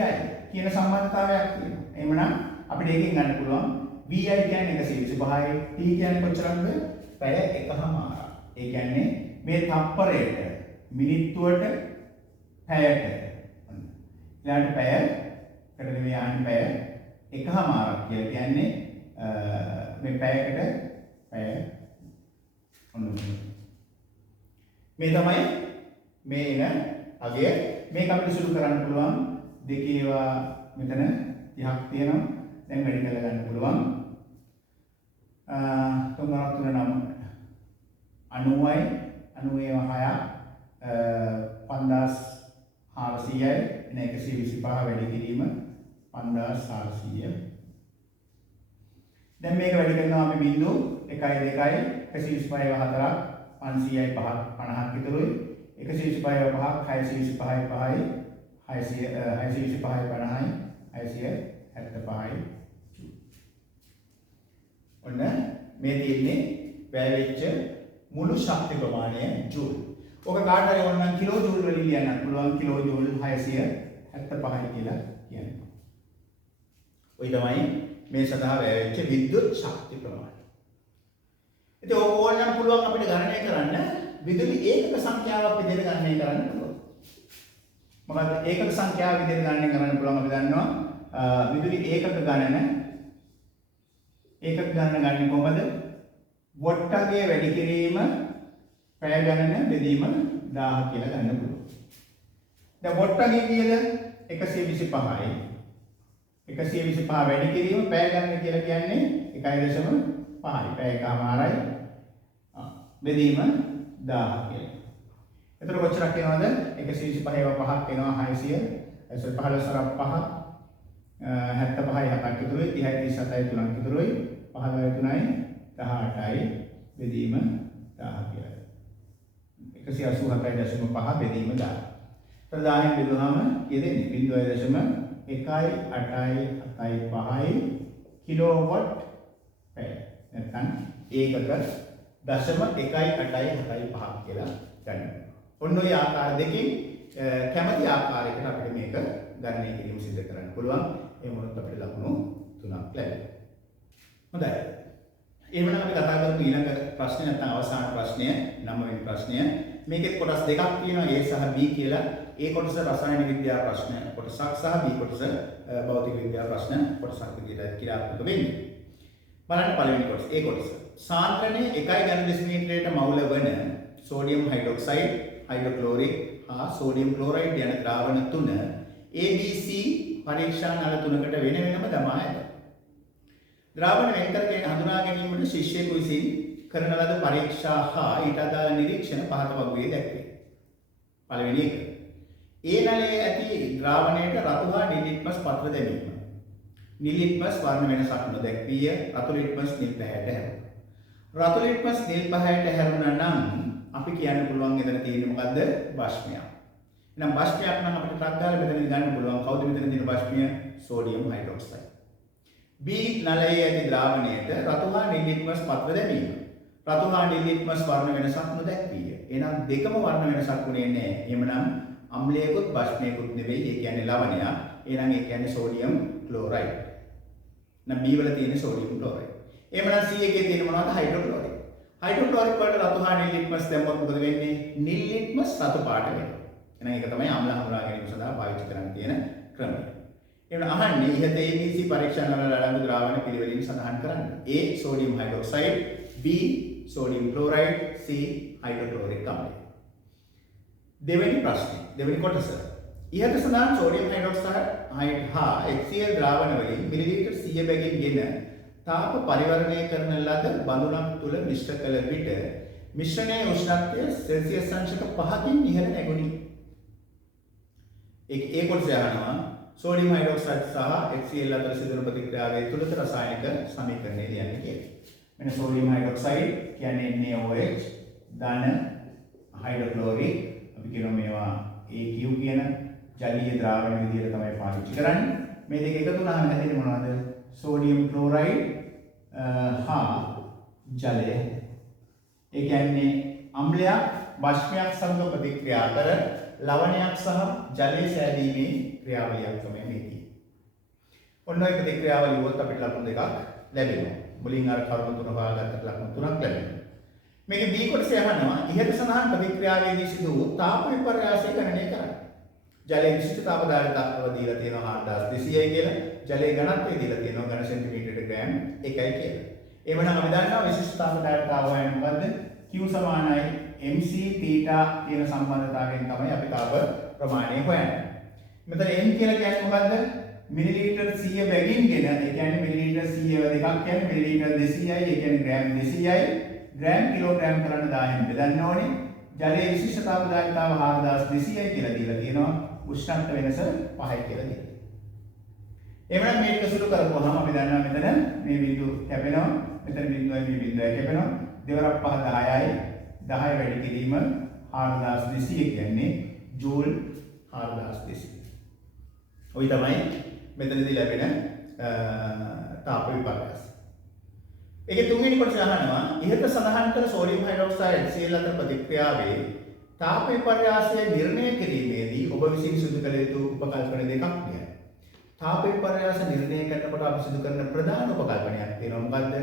කියන සම්බන්ධතාවයක් තියෙනවා. එහෙමනම් අපිට ඒකෙන් ගන්න පුළුවන් VI කියන්නේ 125යි, T කියන්නේ කොච්චරද? පැය එකමාරක්. ඒ කියන්නේ මේ තප්පරයට මිනිත්තුවට පැයට ඊළඟට පැයකට නෙමෙයි ආන්නේ පැය එකමාරක් කියලා කියන්නේ මේ පැයකට පැය ඔන්න මේ තමයි මේ එන අගය. මේක අපිට සුළු කරන්න පුළුවන් දෙකේ ඒවා මෙතන 30ක් තියෙනවා. දැන් වැඩි කරලා ගන්න පුළුවන්. 3 9 90යි 5400යි එන 125 වැඩි කිරීම 5400. දැන් මේක වැඩි කරනවා අපි බිංදු 1 2 125 4ක් 500යි 5ක් 50ක් විතරුයි 125 5ක් 625යි 5යි 625යි 50යි 675යි. ඔන්න මේ තියෙන්නේ වැය වෙච්ච මුළු ශක්ති ප්‍රමාණය ජූල්. ඔක කාට හරි ඕනනම් කිලෝ ජූල් වලින් ලියන්න පුළුවන්. කිලෝ ජූල් 675යි කියලා කියන්නේ. ඔය තමයි මේ සඳහා වැය වෙච්ච විද්‍යුත් ශක්ති ප්‍රමාණය. ඉතින් ඕක ඕනනම් පුළුවන් අපිට ගණනය කරන්න විදුලි ඒකක සංඛ්‍යාවක් විදිහට ගණනය කරන්න පුළුවන්. මොකද ඒකක සංඛ්‍යාව විදිහට ගණනය කරන්න පුළුවන් අපි දන්නවා විදුලි ඒකක ගණන ඒකක ගණන ගන්නේ කොහමද? වොට්ටගේ වැඩි කිරීම පැය ගණන බෙදීම 1000 කියලා ගන්න පුළුවන්. දැන් වොට්ටගේ කීයද? 125යි. 125 වැඩි කිරීම පැය ගණන කියලා කියන්නේ 1.5යි. පැය එකමාරයි. බෙදීම 1000 කියලා. එතකොට කොච්චරක් එනවද? 125 ඒවා 5ක් එනවා 600. එතකොට 15 සරක් 5 75යි 7ක් ඉතුරුයි 30යි 37යි 3ක් ඉතුරුයි 15යි 3යි 18යි බෙදීම 1000 කියලා. 187.5 බෙදීම 1000. එතකොට 10න් බෙදුවාම කී දෙන්නේ? 0.1875 කිලෝවොට් පැය. නැත්නම් ඒකක දශම 1.875 කියලා ගන්න. ඔන්න ඔය ආකාර දෙකකින් කැමැති ආකාරයකට අපිට මේක ගණනය කිරීම සිදු කරන්න පුළුවන්. ඒ මොනොත් අපිට ලකුණු 3ක් ලැබෙනවා. හොඳයි. එහෙනම් අපි කතා කරමු ඊළඟ ප්‍රශ්නේ නැත්නම් අවසාන ප්‍රශ්නය 9 වෙනි ප්‍රශ්නය. මේකේ කොටස් දෙකක් තියෙනවා A සහ B කියලා. A කොටස රසායන විද්‍යා ප්‍රශ්න කොටසක් සහ B කොටස භෞතික විද්‍යා ප්‍රශ්න කොටසක් විදිහට ක්‍රියාත්මක වෙන්නේ. බලන්න පළවෙනි කොටස A කොටස. සාන්ද්‍රණය 1.0 මවුල වන සෝඩියම් හයිඩ්‍රොක්සයිඩ්, හයිඩ්‍රොක්ලෝරික් හා සෝඩියම් ක්ලෝරයිඩ් යන ද්‍රාවණ තුන ABC පරීක්ෂා නල තුනකට වෙන වෙනම දමා ඇත. ද්‍රාවණ වෙන් කර හඳුනා ගැනීමට ශිෂ්‍යයෙකු විසින් කරන ලද පරීක්ෂා හා ඊට අදාළ නිරීක්ෂණ පහත වගුවේ දැක්වේ. පළවෙනි එක. ඒ නලයේ ඇති ද්‍රාවණයට රතු හා නිල් ලිට්මස් පත්‍ර දැමීම. නිල් ලිට්මස් වර්ණ වෙනසක් නොදැක්විය. රතු ලිට්මස් නිල් පැහැයට හැරුණා. රතු ලිට්මස් නිල් පැහැයට හැරුණා නම් අපි කියන්න පුළුවන් එතන තියෙන්නේ මොකද්ද? බෂ්මයක්. එහෙනම් බෂ්මයක් නම් අපිට ට්‍රක් ගාලා මෙතන ගන්න පුළුවන්. කවුද මෙතන තියෙන බෂ්මය? Sodium hydroxide. B නලයේ ඇති ද්‍රාවණයට රතු හා නිල් ලිට්මස් පත්‍ර දැමීම. රතු හා නිල් ලිට්මස් වර්ණ වෙනසක් නොදැක්විය. එහෙනම් දෙකම වර්ණ වෙනසක් වුණේ නැහැ. එහෙමනම් අම්ලයකුත් බෂ්මයකුත් නෙවෙයි. ඒ කියන්නේ ලවණයක්. එහෙනම් ඒ කියන්නේ සෝඩියම් ක්ලෝරයිඩ්. නම් B වල තියෙන සෝඩියම් ක්ලෝරයිඩ්. එහෙමනම් C එකේ තියෙන මොනවද? හයිඩ්‍රොක්ලෝරික්. හයිඩ්‍රොක්ලෝරික් වලට රතු හා නිල් ලිට්මස් දැම්මොත් මොකද වෙන්නේ? නිල් ලිට්මස් රතු පාට වෙනවා. එහෙනම් ඒක තමයි අම්ල හඳුනා ගැනීම සඳහා පාවිච්චි කරන්න තියෙන ක්‍රමය. එහෙනම් අහන්නේ ඉහත ABC පරීක්ෂණ වල අඩංගු ද්‍රාවණ පිළිවෙලින් සඳහන් කරන්න. A sodium hydroxide, B sodium chloride, C hydrochloric අම්ලය. දෙවෙනි ප්‍රශ්නේ දෙවෙනි කොටස. ඉහත සඳහන් සෝඩියම් හයිඩ්‍රොක්සයිඩ් හා HCl ද්‍රාවණ වලින් මිලිලීටර් 100 බැගින්ගෙන තාප පරිවර්ණය කරන ලද බඳුනක් තුල මිශ්‍ර කළ විට මිශ්‍රණයේ උෂ්ණත්වය සෙල්සියස් අංශක 5කින් ඉහළ නැගුණි. ඒ කොටස අහනවා සෝඩියම් හයිඩ්‍රොක්සයිඩ් සහ HCl අතර සිදුවන ප්‍රතික්‍රියාවේ තුලත රසායනික සමීකරණය ලියන්න කියලා. මෙන්න සෝඩියම් හයිඩ්‍රොක්සයිඩ් කියන්නේ NaOH ධන හයිඩ්‍රොක්ලෝරික් අපි කියනවා මේවා AQ කියන ජලීය ද්‍රාවණ විදිහට තමයි පාවිච්චි කරන්නේ. මේ දෙක එකතු වුණාම හැදෙන්නේ මොනවද? සෝඩියම් ක්ලෝරයිඩ් හා ජලය. ඒ කියන්නේ අම්ලයක් බෂ්මයක් සමග ප්‍රතික්‍රියා කර ලවණයක් සහ ජලය සෑදීමේ ක්‍රියාවලියක් තමයි මේ තියෙන්නේ. ඔන්න ඔය ප්‍රතික්‍රියාව ලියුවොත් අපිට ලකුණු දෙකක් ලැබෙනවා. මුලින් අර කරුණු තුන හොයාගත්තට ලකුණු තුනක් ලැබෙනවා. මේකේ B කොටසේ අහනවා ඉහත සඳහන් ප්‍රතික්‍රියාවේදී සිදු වූ තාප විපර්යාසය ගණනය කරන්න. ජලයේ විශිෂ්ට තාප ධාරිතාවය දීලා තියෙනවා 7200යි කියලා. ජලයේ ඝනත්වය දීලා තියෙනවා ඝන සෙන්ටිමීටරයට ග්‍රෑම් 1යි කියලා. එවනම් අපි දන්නවා විශිෂ්ට තාප ධාරිතාවය කියන්නේ මොකද්ද? Q සමානයි mc θ කියන සම්බන්ධතාවයෙන් තමයි අපි තාප ප්‍රමාණය හොයන්නේ. මෙතන m කියලා කියන්නේ මොකද්ද? මිලිලීටර් 100 බැගින්ගෙන ඒ කියන්නේ මිලිලීටර් 100 දෙකක් කියන්නේ මිලිලීටර් 200යි ඒ කියන්නේ ග්‍රෑම් 200යි ග්‍රෑම් කිලෝග්‍රෑම් කරන්න 1000න් බෙදන්න ඕනේ. ජලයේ විශිෂ්ට තාප ධාරිතාව 4200යි කියලා දීලා තියෙනවා. උෂ්ණත්ව වෙනස 5යි කියලා දීලා. එහෙනම් මේක සුළු කරපුවාම අපි දන්නවා මෙතන මේ බිඳුව කැපෙනවා. මෙතන බිඳුවයි මේ බිඳුවයි කැපෙනවා. දෙවරක් 5 10යි. 10 වැඩි කිරීම 4200 කියන්නේ ජූල් 4200. ඔයි තමයි මෙතනදී ලැබෙන තාප විපර්යාස. ඒකේ තුන්වෙනි කොටස අහනවා ඉහත සඳහන් කළ සෝඩියම් හයිඩ්‍රොක්සයිඩ් HCl අතර ප්‍රතික්‍රියාවේ තාප විපර්යාසය නිර්ණය කිරීමේදී ඔබ විසින් සිදු කළ යුතු උපකල්පන දෙකක් කියන්න. තාප විපර්යාස නිර්ණය කරනකොට අපි සිදු කරන ප්‍රධාන උපකල්පනයක් තියෙනවා. මොකද්ද?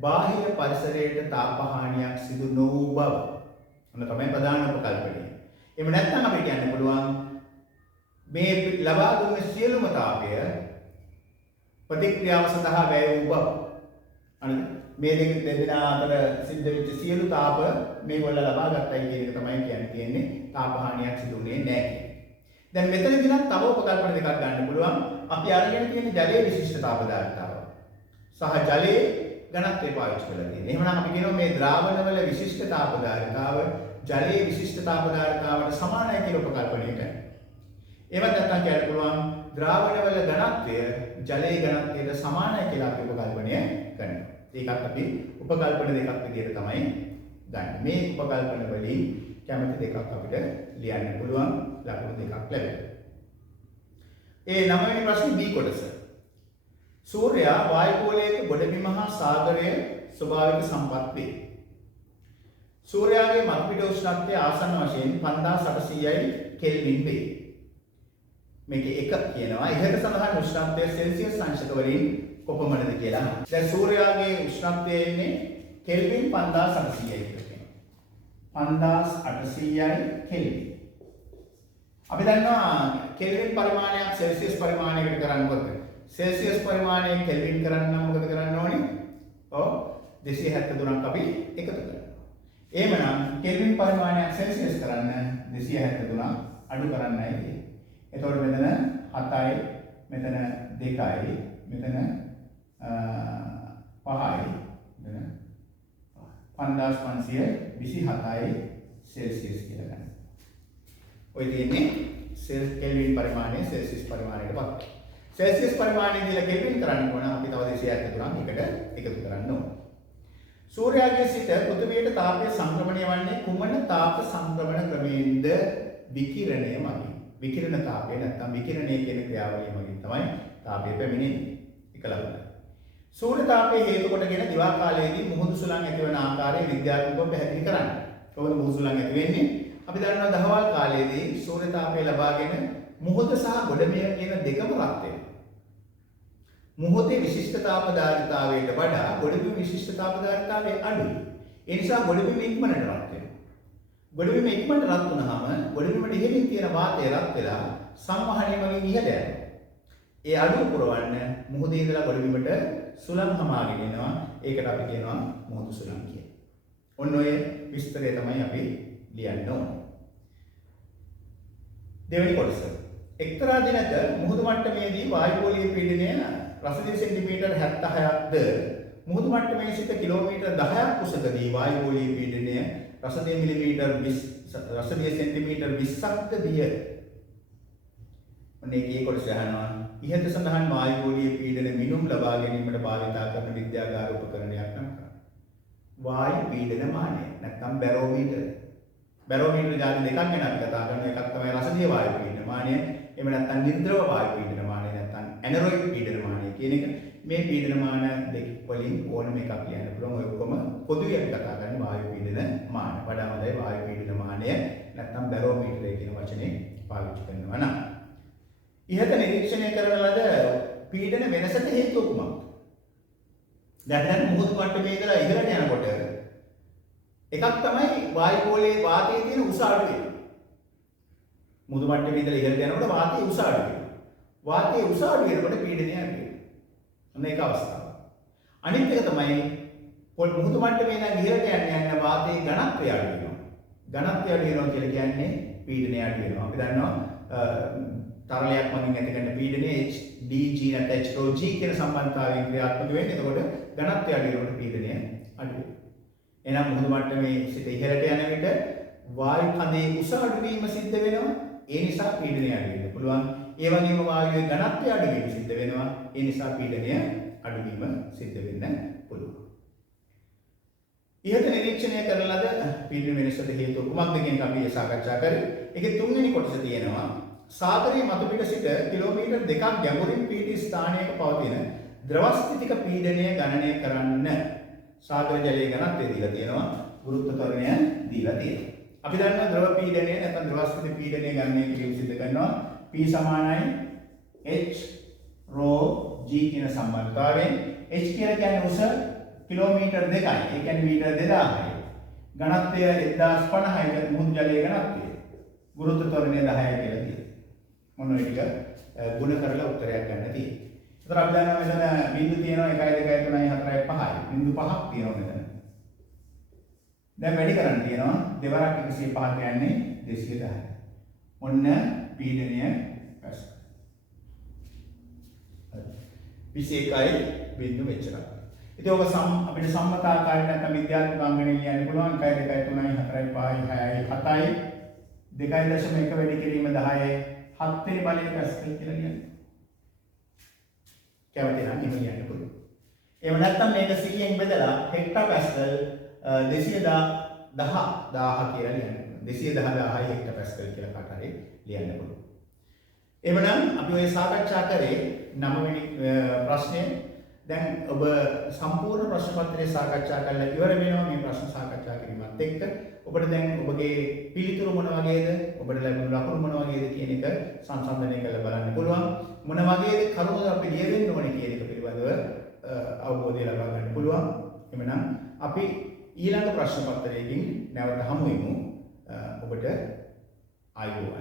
බාහිර පරිසරයට තාප හානියක් සිදු නොවූ බව. ඔන්න තමයි ප්‍රධාන උපකල්පනය. එහෙම නැත්නම් අපි කියන්න පුළුවන් මේ ලබා දුන්න සියලුම තාපය ප්‍රතික්‍රියාව සඳහා වැය වූ බව. හරිද? මේ දෙදෙනා අතර සිද්ධ වෙච්ච සියලු තාප මේගොල්ලෝ ලබා ගත්තයි කියන එක තමයි කියන්නේ තාප හානියක් සිදු වෙන්නේ නැහැ කියන. දැන් මෙතනදී නම් තව උපකල්පන දෙකක් ගන්න පුළුවන්. අපි අරගෙන තියෙන ජලයේ විශිෂ්ට තාපදායකතාව සහ ජලයේ ඝනත්වය පාවිච්චි කරලා තියෙනවා. එහෙමනම් අපි කියනවා මේ ද්‍රාවණවල විශිෂ්ට තාපදායකතාව ජලයේ විශිෂ්ට තාපදායකතාවට සමානයි කියලා උපකල්පනය කරනවා. ඒවත් නැත්තම් කියන්න පුළුවන් ද්‍රාවණවල ඝනත්වය ජලයේ ඝනත්වයට සමානයි කියලා අපි උපකල්පනය කරනවා. ඒකත් අපි උපකල්පන දෙකක් විදිහට තමයි ගන්න. මේ උපකල්පන වලින් කැමති දෙකක් අපිට ලියන්න පුළුවන් ලකුණු දෙකක් ලැබෙනවා. ඒ 9 වෙනි ප්‍රශ්නේ B කොටස. සූර්යයා වායුගෝලයක ගොඩබිම හා සාගරයේ ස්වභාවික සම්පත් වේ. සූර්යාගේ මත්පිඩ උෂ්ණත්වය ආසන්න වශයෙන් 5800යි කෙල්වින් වේ. මේකේ එක කියනවා ඉහත සඳහන් උෂ්ණත්වය සෙල්සියස් අංශක වලින් කොපමණද කියලා. දැන් සූර්යාගේ උෂ්ණත්වය එන්නේ කෙල්වින් 5800යි කියලා. 5800යි කෙල්වින්. අපි දන්නවා කෙල්වින් පරිමාණයක් සෙල්සියස් පරිමාණයකට කරන්නකොට සෙල්සියස් පරිමාණය කෙල්වින් කරන්න නම් මොකද කරන්න ඕනේ? ඔව් 273ක් අපි එකතු කරනවා. එහෙමනම් කෙල්වින් පරිමාණයක් සෙල්සියස් කරන්න 273ක් අඩු කරන්නයි තියෙන්නේ. එතකොට මෙතන 7යි මෙතන 2යි මෙතන 5යි මෙතන 5527යි සෙල්සියස් කියලා ගන්න. ඔය තියෙන්නේ කෙල්වින් පරිමාණය සෙල්සියස් පරිමාණයටපත්. සෙල්සියස් පරිමාණය දීලා කෙල්වින් කරන්න ඕන අපි තව 273ක් එකට එකතු කරන්න ඕන. සූර්යාගේ සිට පෘථිවියට තාපය සංක්‍රමණය වන්නේ කුමන තාප සංක්‍රමණ ක්‍රමයෙන්ද? විකිරණය මගින්. විකිරණ තාපය නැත්නම් විකිරණය කියන ක්‍රියාවලිය මගින් තමයි තාපය පැමිණෙන්නේ. එක ලකුණ. සූර්ය තාපය හේතු කොටගෙන දිවා කාලයේදී මුහුදු සුළං ඇතිවන ආකාරය විද්‍යාත්මකව පැහැදිලි කරන්න. කොහොමද මුහුදු සුළං ඇති වෙන්නේ? අපි දන්නවා දහවල් කාලයේදී සූර්ය තාපය ලබාගෙන මුහුද සහ ගොඩබිම කියන දෙකම රත් වෙනවා. මුහුදේ විශිෂ්ට තාපදායකතාවයට වඩා ගොඩබිම විශිෂ්ට තාපදායකතාවය අඩුයි. ඒ නිසා ගොඩබිම ඉක්මනට රත් වෙනවා. ගොඩබිම ඉක්මනට රත් වුණාම ගොඩබිමට ඉහළින් තියෙන වාතය රත් වෙලා සංවහනය වගේ ඉහළ යනවා. ඒ අඩුව පුරවන්න මුහුදේ ඉඳලා ගොඩබිමට සුළං හමාගෙන එනවා. ඒකට අපි කියනවා මුහුදු සුළං කියලා. ඔන්න ඔය විස්තරය තමයි අපි ලියන්න ඕනේ. දෙවෙනි කොටස. එක්තරා දිනක මුහුදු මට්ටමේදී වායුගෝලීය පීඩනය රසදිය සෙන්ටිමීටර් 76ක්ද මුහුදු මට්ටමේ සිට කිලෝමීටර් 10ක් උසකදී වායුගෝලීය පීඩනය රසදිය මිලිමීටර් 20 රසදිය සෙන්ටිමීටර් 20ක්ද විය. ඔන්න ඒකේ කොටස අහනවා ඉහත සඳහන් වායුගෝලීය පීඩන මිනුම් ලබා ගැනීමට භාවිතා කරන විද්‍යාගාර උපකරණයක් නම් වායු පීඩන මානය නැත්නම් බැරෝමීටර්. බැරෝමීටර් ජාති දෙකක් ගැන අපි කතා කරනවා. එකක් තමයි රසදිය වායු පීඩන මානය. එහෙම නැත්නම් නිර්ද්‍රව වායු පීඩන මානය නැත්නම් ඇනරොයිඩ් පීඩන මානය කියන එක. මේ පීඩන මාන දෙක වලින් ඕනම එකක් ලියන්න පුළුවන්. ඔය ඔක්කොම පොදුයි අපි කතා කරන්නේ වායු පීඩන මාන. වඩා හොඳයි වායු පීඩන මානය නැත්නම් බැරෝමීටර් කියන වචනේ පාවිච්චි කරනවා නම්. ඉහත නිරීක්ෂණය කරන ලද පීඩන වෙනසට හේතුව කුමක්ද? දැන් මුහුදු මට්ටමේ ඉඳලා ඉහළට යනකොට එකක් තමයි වායුගෝලයේ වාතයේ තියෙන උස අඩු වෙනවා. මුහුදු මට්ටමේ ඉඳලා ඉහළට යනකොට වාතයේ උස අඩු වෙනවා. වාතයේ උස අඩු වෙනකොට පීඩනය අඩු වෙනවා. අන්න ඒක අවස්ථාව. අනිත් එක තමයි මුහුදු මට්ටමේ ඉඳන් ඉහළට යන්න වාතයේ ඝනත්වය අඩු වෙනවා. ඝනත්වය අඩු වෙනවා කියලා කියන්නේ පීඩනය අඩු වෙනවා. අපි දන්නවා තරලයක් මගින් ඇතිවෙන පීඩනය HDG නැත්නම් HOG කියන සම්බන්ධතාවයෙන් ක්‍රියාත්මක වෙන්නේ. එතකොට ඝනත්වය අඩු වෙනකොට පීඩනය අඩු වෙනවා. එහෙනම් මුහුදු මට්ටමේ සිට ඉහළට යන විට වායු කඳේ උස අඩු වීම සිද්ධ වෙනවා. ඒ නිසා පීඩනය අඩු වෙන්න පුළුවන්. ඒ වගේම වායුවේ ඝනත්වය අඩු වීම සිද්ධ වෙනවා. ඒ නිසා පීඩනය අඩු වීම සිද්ධ වෙන්න පුළුවන්. ඉහත නිරීක්ෂණය කරන ලද පීඩන වෙනසට හේතුව කුමක්ද කියන අපි සාකච්ඡා කරේ. ඒකේ තුන්වෙනි කොටස තියෙනවා සාගරයේ මතුපිට සිට කිලෝමීටර් 2ක් ගැඹුරින් පිහිටි ස්ථානයක පවතින ද්‍රවස්ථිතික පීඩනය ගණනය කරන්න. සාගර ජලයේ ඝනත්වය දීලා තියෙනවා, ගුරුත්ව ත්වරණය දීලා තියෙනවා. අපි දන්නවා ද්‍රව පීඩනය නැත්නම් ද්‍රවස්ථිති පීඩනය ගණනය කිරීම සිදු කරනවා P සමානයි H ρ G කියන සම්බන්ධතාවයෙන්. H කියලා කියන්නේ උස කිලෝමීටර් 2යි. ඒ කියන්නේ මීටර 2000යි. ඝනත්වය 1050යි මුහුදු ජලයේ ඝනත්වය. ගුරුත්ව ත්වරණය 10යි කියලා තියෙනවා. මොන එක ගුණ කරලා උත්තරයක් ගන්න තියෙන්නේ. ඒතර අපි දන්නවා මෙතන බිංදු තියෙනවා 1 2 3 4 5යි. බිංදු 5ක් තියෙනවා මෙතන. දැන් වැඩි කරන්න තියෙනවා දෙවරක් 105 කියන්නේ 210. ඔන්න පීඩනය පැස්කල්. 21යි බිංදු මෙච්චරයි. ඉතින් ඔක අපිට සම්මත ආකාරයට නැත්නම් විද්‍යාත්මක අංගණය ලියන්න පුළුවන් 1 2 3 4 5 6යි 7යි 2.1 වැඩි කිරීම 10යි 7 වෙනි බලය පැස්කල් කියලා ලියන්න. කැමති නම් එහෙම ලියන්න පුළුවන්. එහෙම නැත්නම් මේක 100ෙන් බෙදලා හෙක්ටා පැස්කල් 210,000 කියලා ලියන්න. 210,000යි හෙක්ටා පැස්කල් කියලා කාට හරි ලියන්න පුළුවන්. එහෙමනම් අපි ඔය සාකච්ඡා කරේ 9 වෙනි ප්‍රශ්නය. දැන් ඔබ සම්පූර්ණ ප්‍රශ්න පත්‍රය සාකච්ඡා කරලා ඉවර වෙනවා මේ ප්‍රශ්න සාකච්ඡා කිරීමත් එක්ක. ඔබට දැන් ඔබගේ පිළිතුරු මොන වගේද, ඔබට ලැබුණු ලකුණු මොන වගේද කියන එක සංසන්දනය කරලා බලන්න පුළුවන්. මොන වගේද කරුණු අපි ලියවෙන්න ඕනේ කියන එක පිළිබඳව අවබෝධය ලබා ගන්න පුළුවන්. එhmenan අපි ඊළඟ ප්‍රශ්න පත්‍රයකින් නැවත හමු වෙමු. ඔබට ආයුබෝවන්.